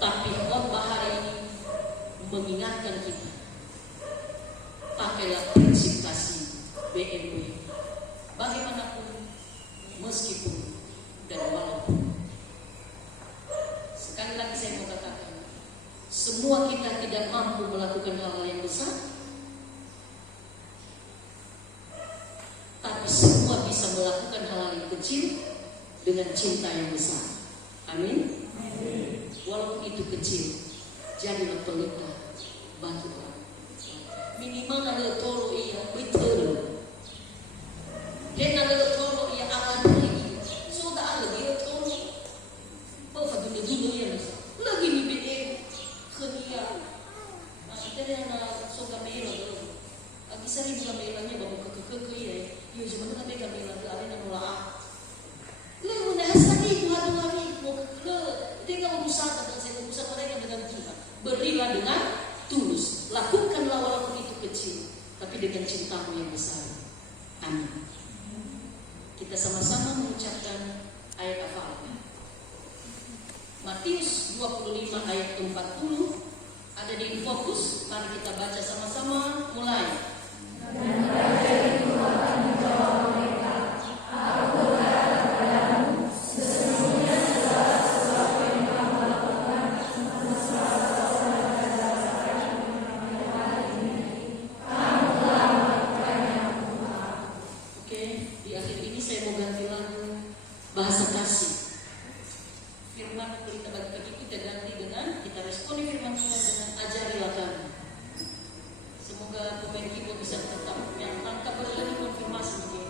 Tapi khotbah hari ini mengingatkan kita, pakailah prinsip kasih BMW. Bagaimanapun, meskipun dan walaupun. Sekali lagi saya mau katakan, semua kita tidak mampu melakukan hal-hal yang besar, tapi semua bisa melakukan hal-hal yang kecil dengan cinta yang besar. Amin. Walaupun itu kecil, jadilah pelita bagi orang. Minimal ada tolo iya betul. Dan ada tolo iya akan lagi. Sudah ada dia tolo. Bapak dulu ya mas. Lagi ni bete kerja. Kita yang suka melo dulu. Lagi sering juga melanya bapak ke ya. Yo cuma kita pegang melo ada yang nolak. Lu nasa ni buat hari mau ke tinggal usaha dan saya usaha mereka dengan Tuhan. Berilah dengan tulus. Lakukanlah walaupun itu kecil, tapi dengan cintamu yang besar. Amin. Kita sama-sama mengucapkan ayat apa? Matius 25 ayat 40 ada di fokus. Mari kita baca sama-sama. Mulai. Bahasa kasih. Firman kita bagi kita ganti dengan kita responi firman Tuhan dengan ajarilah kami. Semoga pemain keyboard bisa tetap yang tangkap berlari konfirmasi begini.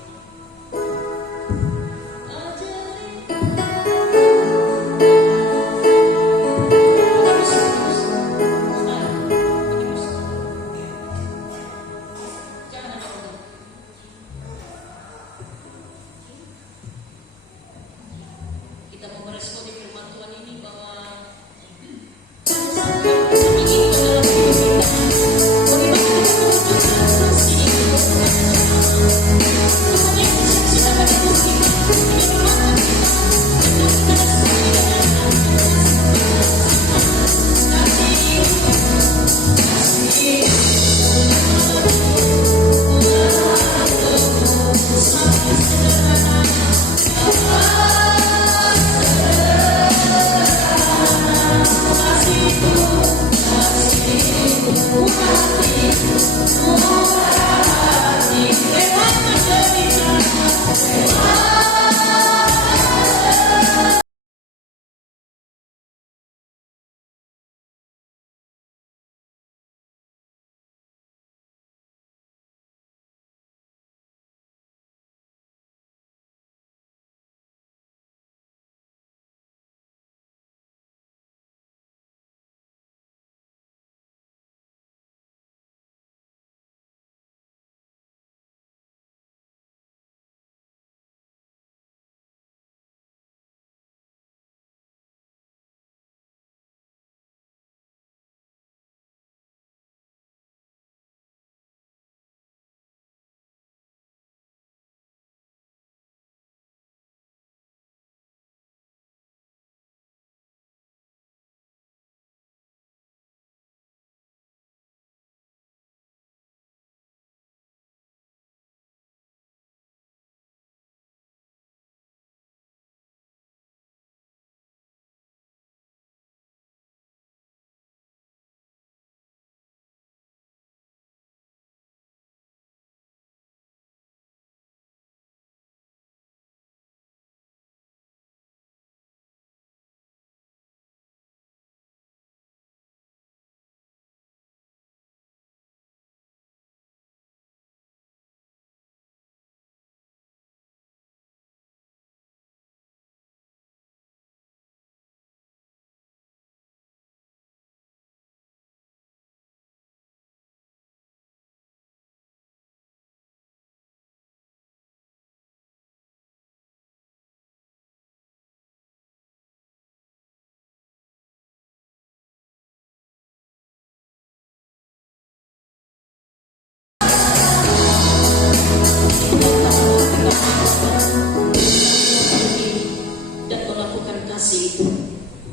Bagaimana kita menunjukkan kasih itu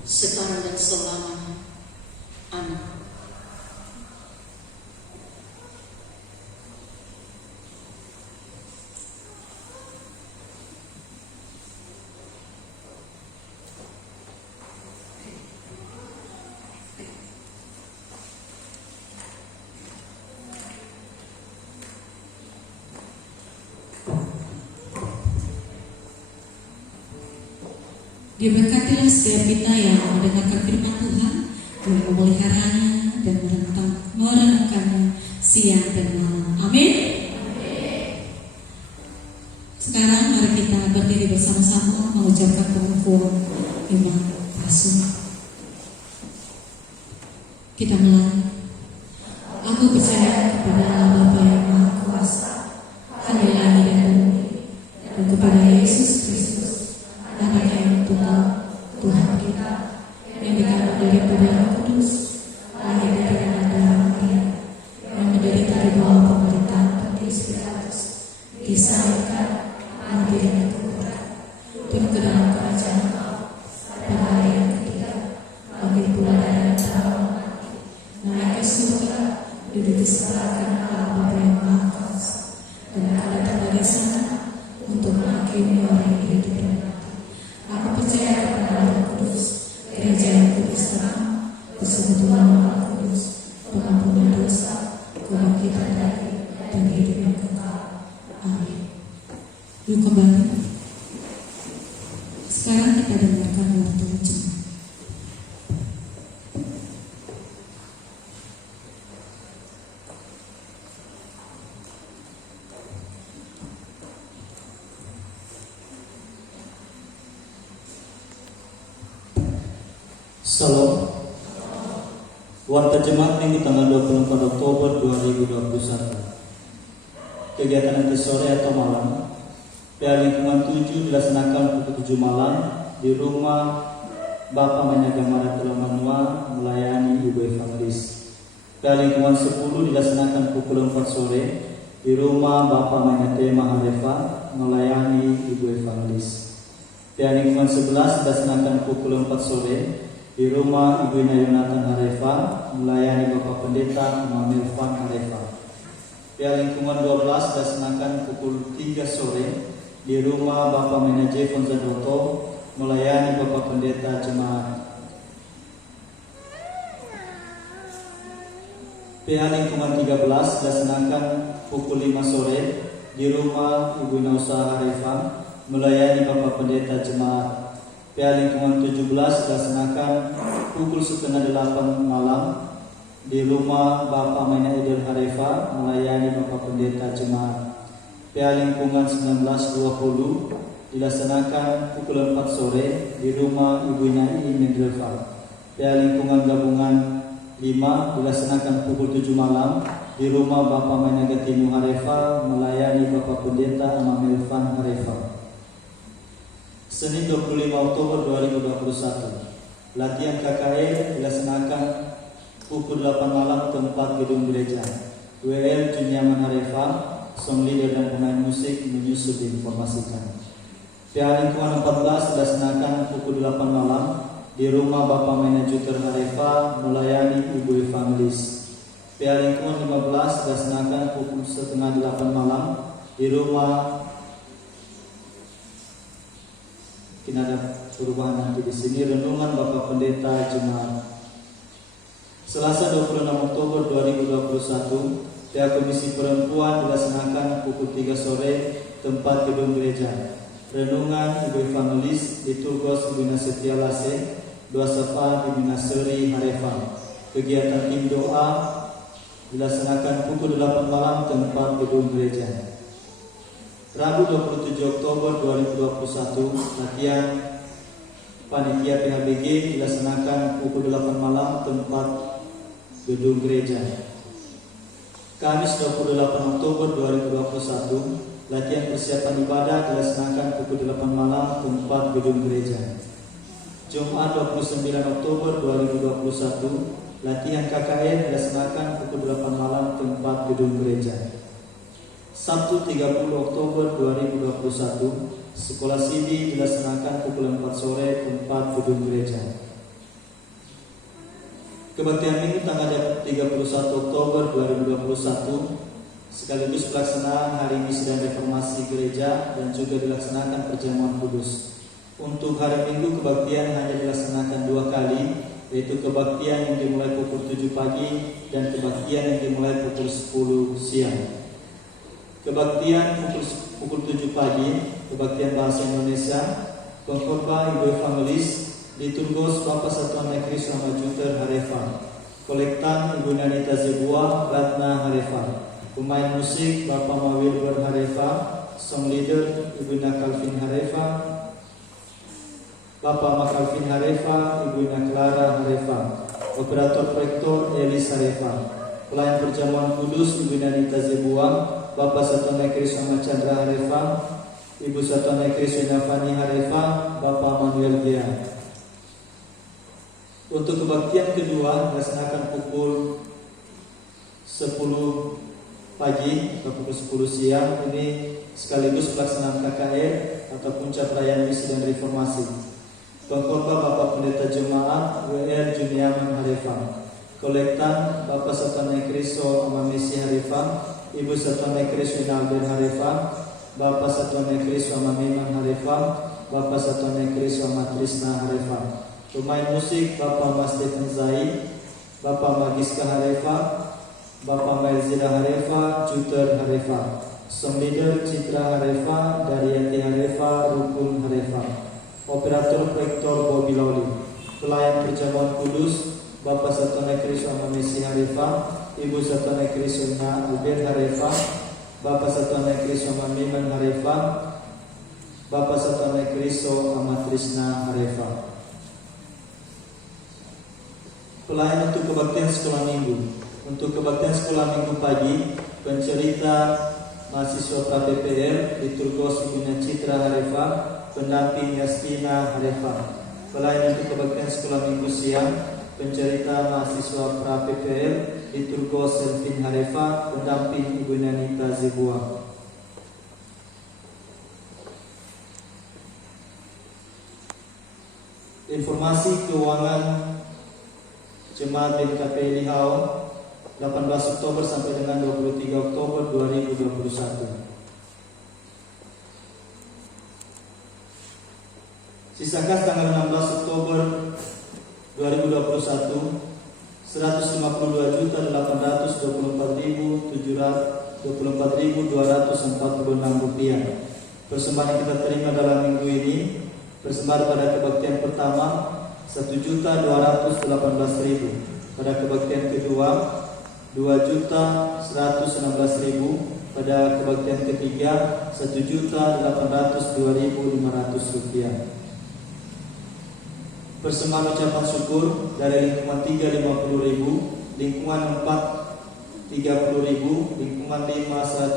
sekarang dan selamanya. Amin. Diberkatilah setiap kita yang mendengarkan firman Tuhan, yang memeliharanya dan merenungkannya siang dan malam. Amin. Sekarang mari kita berdiri bersama-sama mengucapkan pengukuhan iman rasul. Kita mulai. Aku percaya kepada Allah Bapa yang Maha Kuasa, Hadirin langit dan bumi, dan kepada Yesus Kristus, Anak yang tunggal, Tuhan kita, yang dikandung daripada Roh Kudus, lahir dari anak darah Maria, yang menderita di bawah pemerintahan Pontius Pilatus, disalibkan, mati dan dikuburkan, turun ke dalam kerajaan Allah, pada hari yang ketiga, bangkit pula dari antara orang mati, naik ke surga, duduk di sebelah kanan Allah Bapa yang Maha Kuasa, dan akan datang dari sana untuk menghakimi orang yang hidup dan mati. Aku percaya kepada Roh Kudus, gereja yang kudus terang, persekutuan Roh Kudus, pengampunan dosa, kebangkitan dari dan hidup yang kekal. Amin. Yuk kembali. Sekarang kita dengarkan waktu jemaat. Salam. Warta Jemaat Minggu tanggal 24 Oktober 2021. Kegiatan nanti sore atau malam, PA Lingkungan 7 dilaksanakan pukul 7 malam di rumah Bapak Menyaga Marat Manua melayani Ibu Evangelis. PA Lingkungan 10 dilaksanakan pukul 4 sore di rumah Bapak Menyate Maharefa melayani Ibu Evangelis. PA Lingkungan 11 dilaksanakan pukul 4 sore di rumah Ibu Yonatan Harefa melayani Bapak Pendeta Mamelvan Harefa. PA Lingkungan 12 dilaksanakan pukul 3 sore di rumah Bapak Menaje Fonzadoto melayani Bapak Pendeta Jemaat. PA Lingkungan 13 dilaksanakan pukul 5 sore di rumah Ibu Nausa Harefa melayani Bapak Pendeta Jemaat. PA Lingkungan 17 dilaksanakan pukul 7:30 malam di rumah Bapak Mena Idul Harefa melayani Bapak Pendeta Jemaat. PA Lingkungan 19-20 dilaksanakan pukul 4 sore di rumah Ibu Nai Mendelva. PA Lingkungan Gabungan 5 dilaksanakan pukul 7 malam di rumah Bapak Mena Gatimu Harefa melayani Bapak Pendeta Mamelvan Harefa. Senin 25 Oktober 2021, latihan KKN dilaksanakan pukul 8 malam tempat gedung gereja. WL Junyaman Harefa, song leader dan pemain musik menyusul diinformasikan. PA Lingkungan 14 dilaksanakan pukul 8 malam di rumah Bapak Manajuter Harefa melayani Ibu Evangelis. PA Lingkungan 15 dilaksanakan pukul 7:30 malam di rumah. Mungkin ada perubahan nanti di sini. Renungan Bapak Pendeta Jemaat. Selasa 26 Oktober 2021, PA Komisi Perempuan dilaksanakan pukul 3 sore tempat gedung gereja. Renungan Ibu Evangelis Liturgos Ibu Setia Lase, Doa Safa Ibu Naseri Harefa. Kegiatan tim doa dilaksanakan pukul 8 malam tempat gedung gereja. Rabu 27 Oktober 2021, latihan panitia PHBG dilaksanakan pukul 8 malam tempat gedung gereja. Kamis 28 Oktober 2021, latihan persiapan ibadah dilaksanakan pukul 8 malam tempat gedung gereja. Jumat 29 Oktober 2021, latihan KKN dilaksanakan pukul 8 malam tempat gedung gereja. Sabtu 30 Oktober 2021, sekolah CD dilaksanakan pukul 4 sore tempat gedung gereja. Kebaktian Minggu tanggal 31 Oktober 2021 sekaligus pelaksanaan Hari Misi dan Reformasi Gereja dan juga dilaksanakan perjamuan kudus. Untuk hari Minggu kebaktian hanya dilaksanakan 2 kali, yaitu kebaktian yang dimulai pukul 7 pagi dan kebaktian yang dimulai pukul 10 siang. Kebaktian pukul 7 pagi, kebaktian bahasa Indonesia, pengkhotbah Ibu Evangelis Liturgos Bapak Satuan Negeri Selama Juter Harefa, kolektan Ibu Nanita Zebua Ratna Harefa, pemain musik Bapak Mawilber Harefa, song leader Ibu Calvin Harefa, Bapak Makalvin Harefa, Ibu Clara Harefa, operator proyektor Elis Harefa, pelayan perjamuan kudus Ibu Nanita Zebua, Bapak Satuan Negeri Selama Chandra Harefa, Ibu Satuan Negeri Senafani Harefa, Bapak Manuel Gia. Untuk kebaktian kedua dilaksanakan pukul 10 pagi atau pukul 10 siang. Ini sekaligus pelaksanaan KKR atau Puncak Perayaan Misi dan Reformasi. Pengkhotbah Bapak Pendeta Jemaat WR Juniaman Harefa, kolektan Bapak Satuan Negeri So Amamesi Harefa, Ibu Satuan Negeri Swinalber Harefa, Bapak Satuan Negeri Swamameman Harefa, Bapak Satuan Negeri Swamatrisna Harefa. Pemain musik Bapak Mas Stephen Zai, Bapak Magiska Harefa, Bapak Melzira Harefa, Juter Harefa, song leader Citra Harefa, Daryati Harefa, Rukun Harefa, operator proyektor Bobby Lawli, pelayan perjamuan kudus Bapak Satuan Negeri Swamamesi Harefa, Ibu Satuan Negeri Swena Albert Harefa, Bapak Satuan Negeri Swamameman Harefa, Bapak Satuan Negeri So Amatrisna Harefa. Pelayan untuk kebaktian sekolah minggu. Untuk kebaktian sekolah minggu pagi, pencerita mahasiswa pra-PPL Liturgos Ibu Citra Harefa, pendamping Yastina Harefa. Pelayan untuk kebaktian sekolah minggu siang, pencerita mahasiswa pra-PPL Liturgos Selvin Harefa, pendamping Ibu Nanita Zebua. Informasi keuangan Jemaat BKP Lihau 18 Oktober sampai dengan 23 Oktober 2021. Sisa kas tanggal 16 Oktober 2021 152.824.246 rupiah. Persembahan yang kita terima dalam minggu ini, persembahan pada kebaktian pertama 1.218.000, pada kebaktian kedua 2.116.000, pada kebaktian ketiga 1.802.500 rupiah. Persembahan ucapan syukur dari lingkungan 3 50.000, lingkungan 4 30.000, lingkungan 5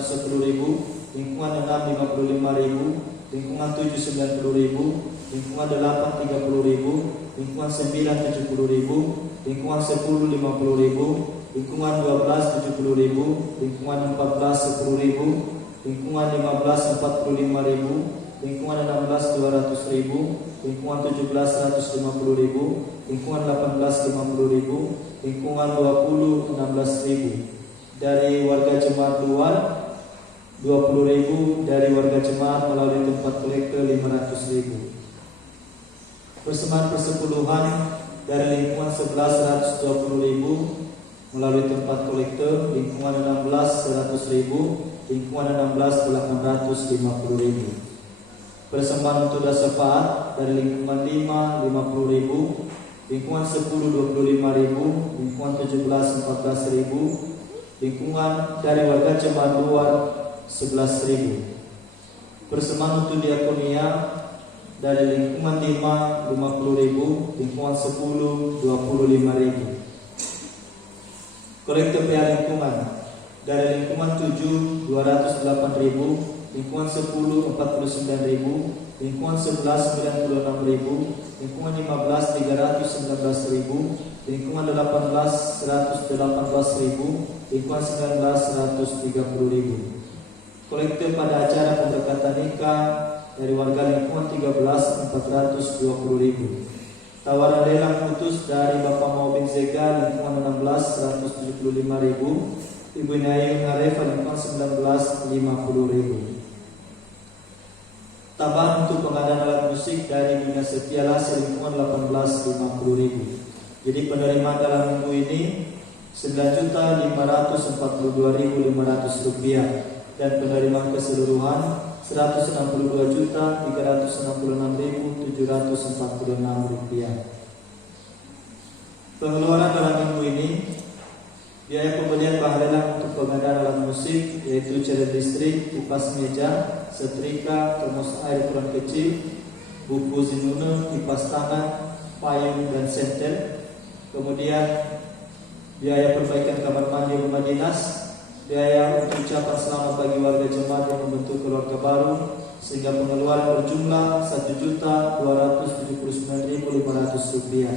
110.000, lingkungan 6 55.000, lingkungan 7 90.000, lingkungan 8 30.000, lingkungan 9 70.000, lingkungan 10 50.000, lingkungan 12 70.000, lingkungan 14 10.000, lingkungan 15 45.000, lingkungan 16 200.000, lingkungan 17 150.000, lingkungan 18 50.000, lingkungan 20 16.000. Dari warga jemaat luar 20.000, dari warga jemaat melalui tempat kolektor 500.000. Persembahan persepuluhan dari lingkungan 11 120.000 melalui tempat kolektor, lingkungan 16 100.000, lingkungan 16 850.000. Persembahan untuk dasyafaat dari lingkungan 5 50.000, lingkungan 10 25.000, lingkungan 17 14.000, lingkungan dari warga jemaat luar 11.000. Persembahan untuk diakonia dari lingkungan 5 50.000, lingkungan 10 25.000. Kolektor pihak lingkungan dari lingkungan 7 208.000, lingkungan 10 49.000, lingkungan 11 96.000, lingkungan 15 319.000, lingkungan 18 118.000, lingkungan 19 130.000. Kolektor pada acara pemberkatan nikah dari warga lingkungan 13 420.000. Tawaran lelang putus dari Bapak Maubin Zega lingkungan 16 175.000, Ibu Nayung Harefa lingkungan 19 50.000. Tambahan untuk pengadaan alat musik dari Nina Setiala lingkungan 18 50.000. Jadi penerimaan dalam minggu ini 9.542.500 rupiah dan penerimaan keseluruhan 162.366.746 rupiah. Pengeluaran dalam minggu ini, biaya pembelian bahan lelang untuk pengadaan alat musik yaitu cairan listrik, kipas meja, setrika, termos air ukuran kecil, buku zinune, kipas tangan, payung dan sentel. Kemudian biaya perbaikan kamar mandi rumah dinas, biaya untuk ucapan selamat bagi warga jemaat yang membentuk keluarga baru, sehingga pengeluaran berjumlah 1.279.500 rupiah.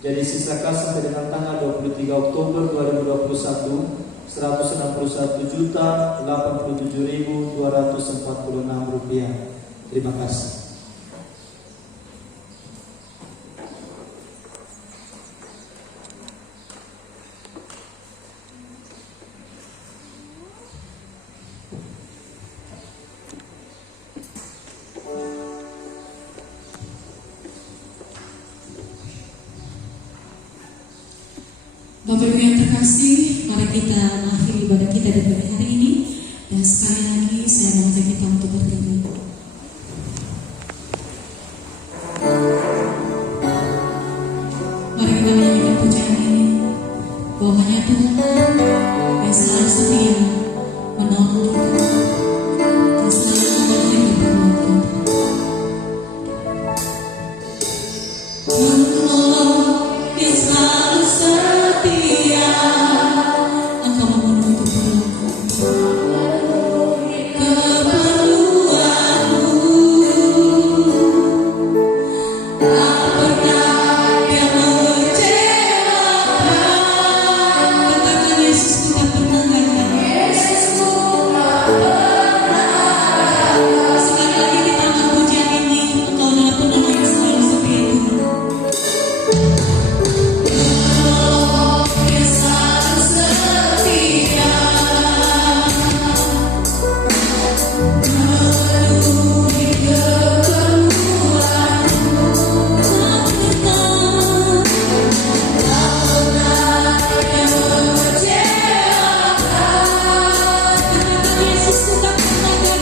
Jadi sisa kas sampai dengan tanggal 23 Oktober 2021 161.087.246 rupiah. Terima kasih. Bapak Ibu yang terkasih, mari kita mengakhiri ibadah kita di pagi hari ini. Dan sekali lagi saya mengajak kita untuk berdiri. Mari kita menyanyikan pujian ini, bahwa hanya Tuhan yang selalu setia menolong kita, yang selalu membantu kita berbuat menolong, yang selalu setia. Engkau memenuhi keperluanku, tak pernah yang mengecewakan. Katakan Yesusku tak pernah gagal. Sekali lagi di tangan pujian ini, Engkau adalah penolong yang selalu setia Tuhan. Yang selalu setia, memenuhi keperluanku, tak pernah yang mengecewakan. Katakan Yesusku tak pernah gagal.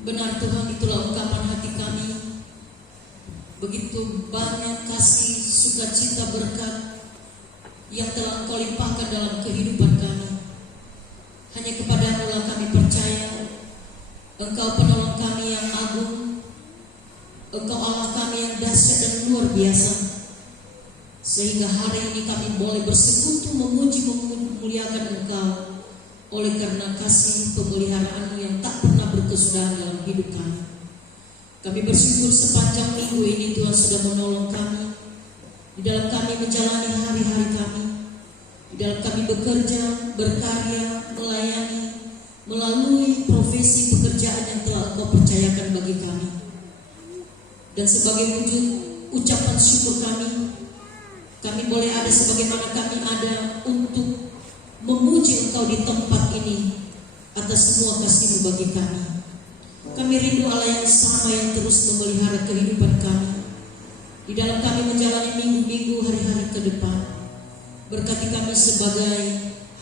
Benar Tuhan, itulah ungkapan hati kami. Begitu banyak kasih, sukacita, berkat yang telah Engkau limpahkan dalam kehidupan kami. Hanya kepadamu lah kami percaya. Engkau penolong kami yang agung, Engkau Allah kami yang dahsyat dan luar biasa. Sehingga hari ini kami boleh bersekutu memuji memuliakan Engkau oleh karena kasih pemeliharaan yang tak pernah berkesudahan dalam hidup kami. Kami bersyukur sepanjang minggu ini Tuhan sudah menolong kami di dalam kami menjalani hari-hari kami, di dalam kami bekerja, berkarya, melayani, melalui profesi pekerjaan yang telah Engkau percayakan bagi kami. Dan sebagai wujud ucapan syukur kami boleh ada sebagaimana kami ada untuk memuji Engkau di tempat ini atas semua kasih-Mu bagi kami. Kami rindu Allah yang sama yang terus memelihara kehidupan kami di dalam kami menjalani minggu-minggu hari-hari ke depan. Berkati kami sebagai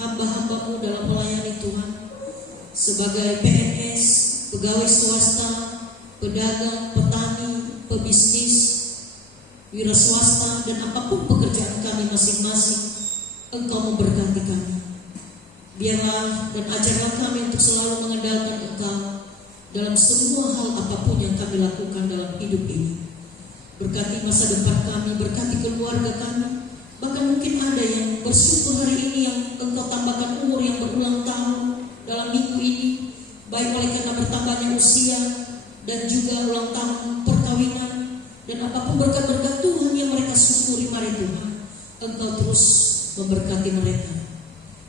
hamba-hamba-Mu dalam melayani Tuhan, sebagai PNS, pegawai swasta, pedagang, petani, pebisnis, wira swasta, dan apapun pekerjaan kami masing-masing, Engkau memberkati kami. Biarlah dan ajarlah kami untuk selalu mengandalkan Engkau dalam semua hal apapun yang kami lakukan dalam hidup ini. Berkati masa depan kami, berkati keluarga kami. Bahkan mungkin ada yang bersyukur hari ini yang Engkau tambahkan umur yang berulang tahun dalam minggu ini, baik oleh karena bertambahnya usia dan juga ulang tahun perkawinan, dan apapun berkat-berkat Tuhan yang mereka syukuri, mari Tuhan Engkau terus memberkati mereka.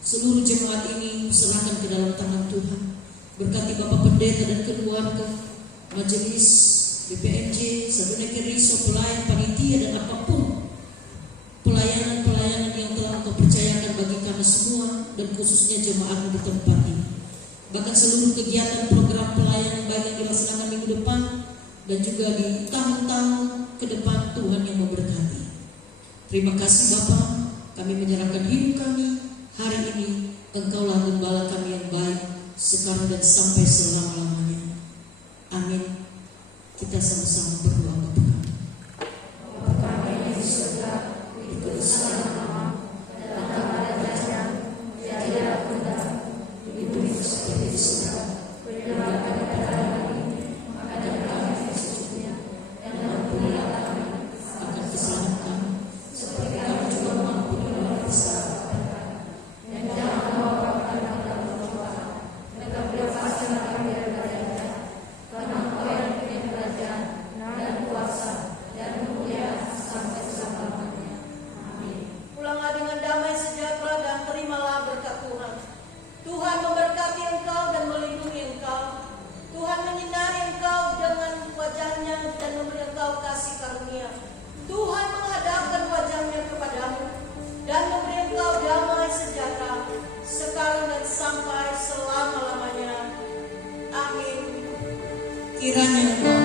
Seluruh jemaat ini serahkan ke dalam tangan Tuhan. Berkati Bapak Pendeta dan keluarga, majelis, BPNJ, Sabuna Keriso, pelayan, panitia, dan apapun pelayanan-pelayanan yang telah Engkau percayakan bagi kami semua, dan khususnya jemaat di tempat ini. Bahkan seluruh kegiatan program pelayanan baik yang dilaksanakan minggu depan dan juga di tahun-tahun ke depan, Tuhan yang memberkati. Terima kasih Bapa, kami menyerahkan hidup kami hari ini. Engkaulah gembala kami yang baik sekarang dan sampai selama-lamanya. Amin. Kita sama-sama berdoa Bapa kami. Bapa kami yang di surga, dikuduskan namamu, datanglah kerajaanmu, jadilah kehendakmu di bumi seperti di surga. Berilah kami pada hari ini makanan kami yang secukupnya, dan ampunilah kami akan kesalahan kami, seperti kami juga mengampuni orang yang bersalah kepada kami. Dan jangan membawa kami dalam pencobaan, tetapi lepaskanlah kami dari jahat. Karena Engkau yang punya kerajaan dan kuasa dan kemuliaan sampai selama-lamanya. Amin. Pulanglah dengan damai sejahtera dan terimalah berkat Tuhan. Tuhan memberkati engkau dan melindungi engkau. Tuhan menyinari engkau dengan wajahnya dan memberi engkau kasih karunia. Tuhan menghadapkan wajahnya kepadamu dan memberi engkau damai sejahtera sekarang dan sampai selama-lamanya. Amin. kiranya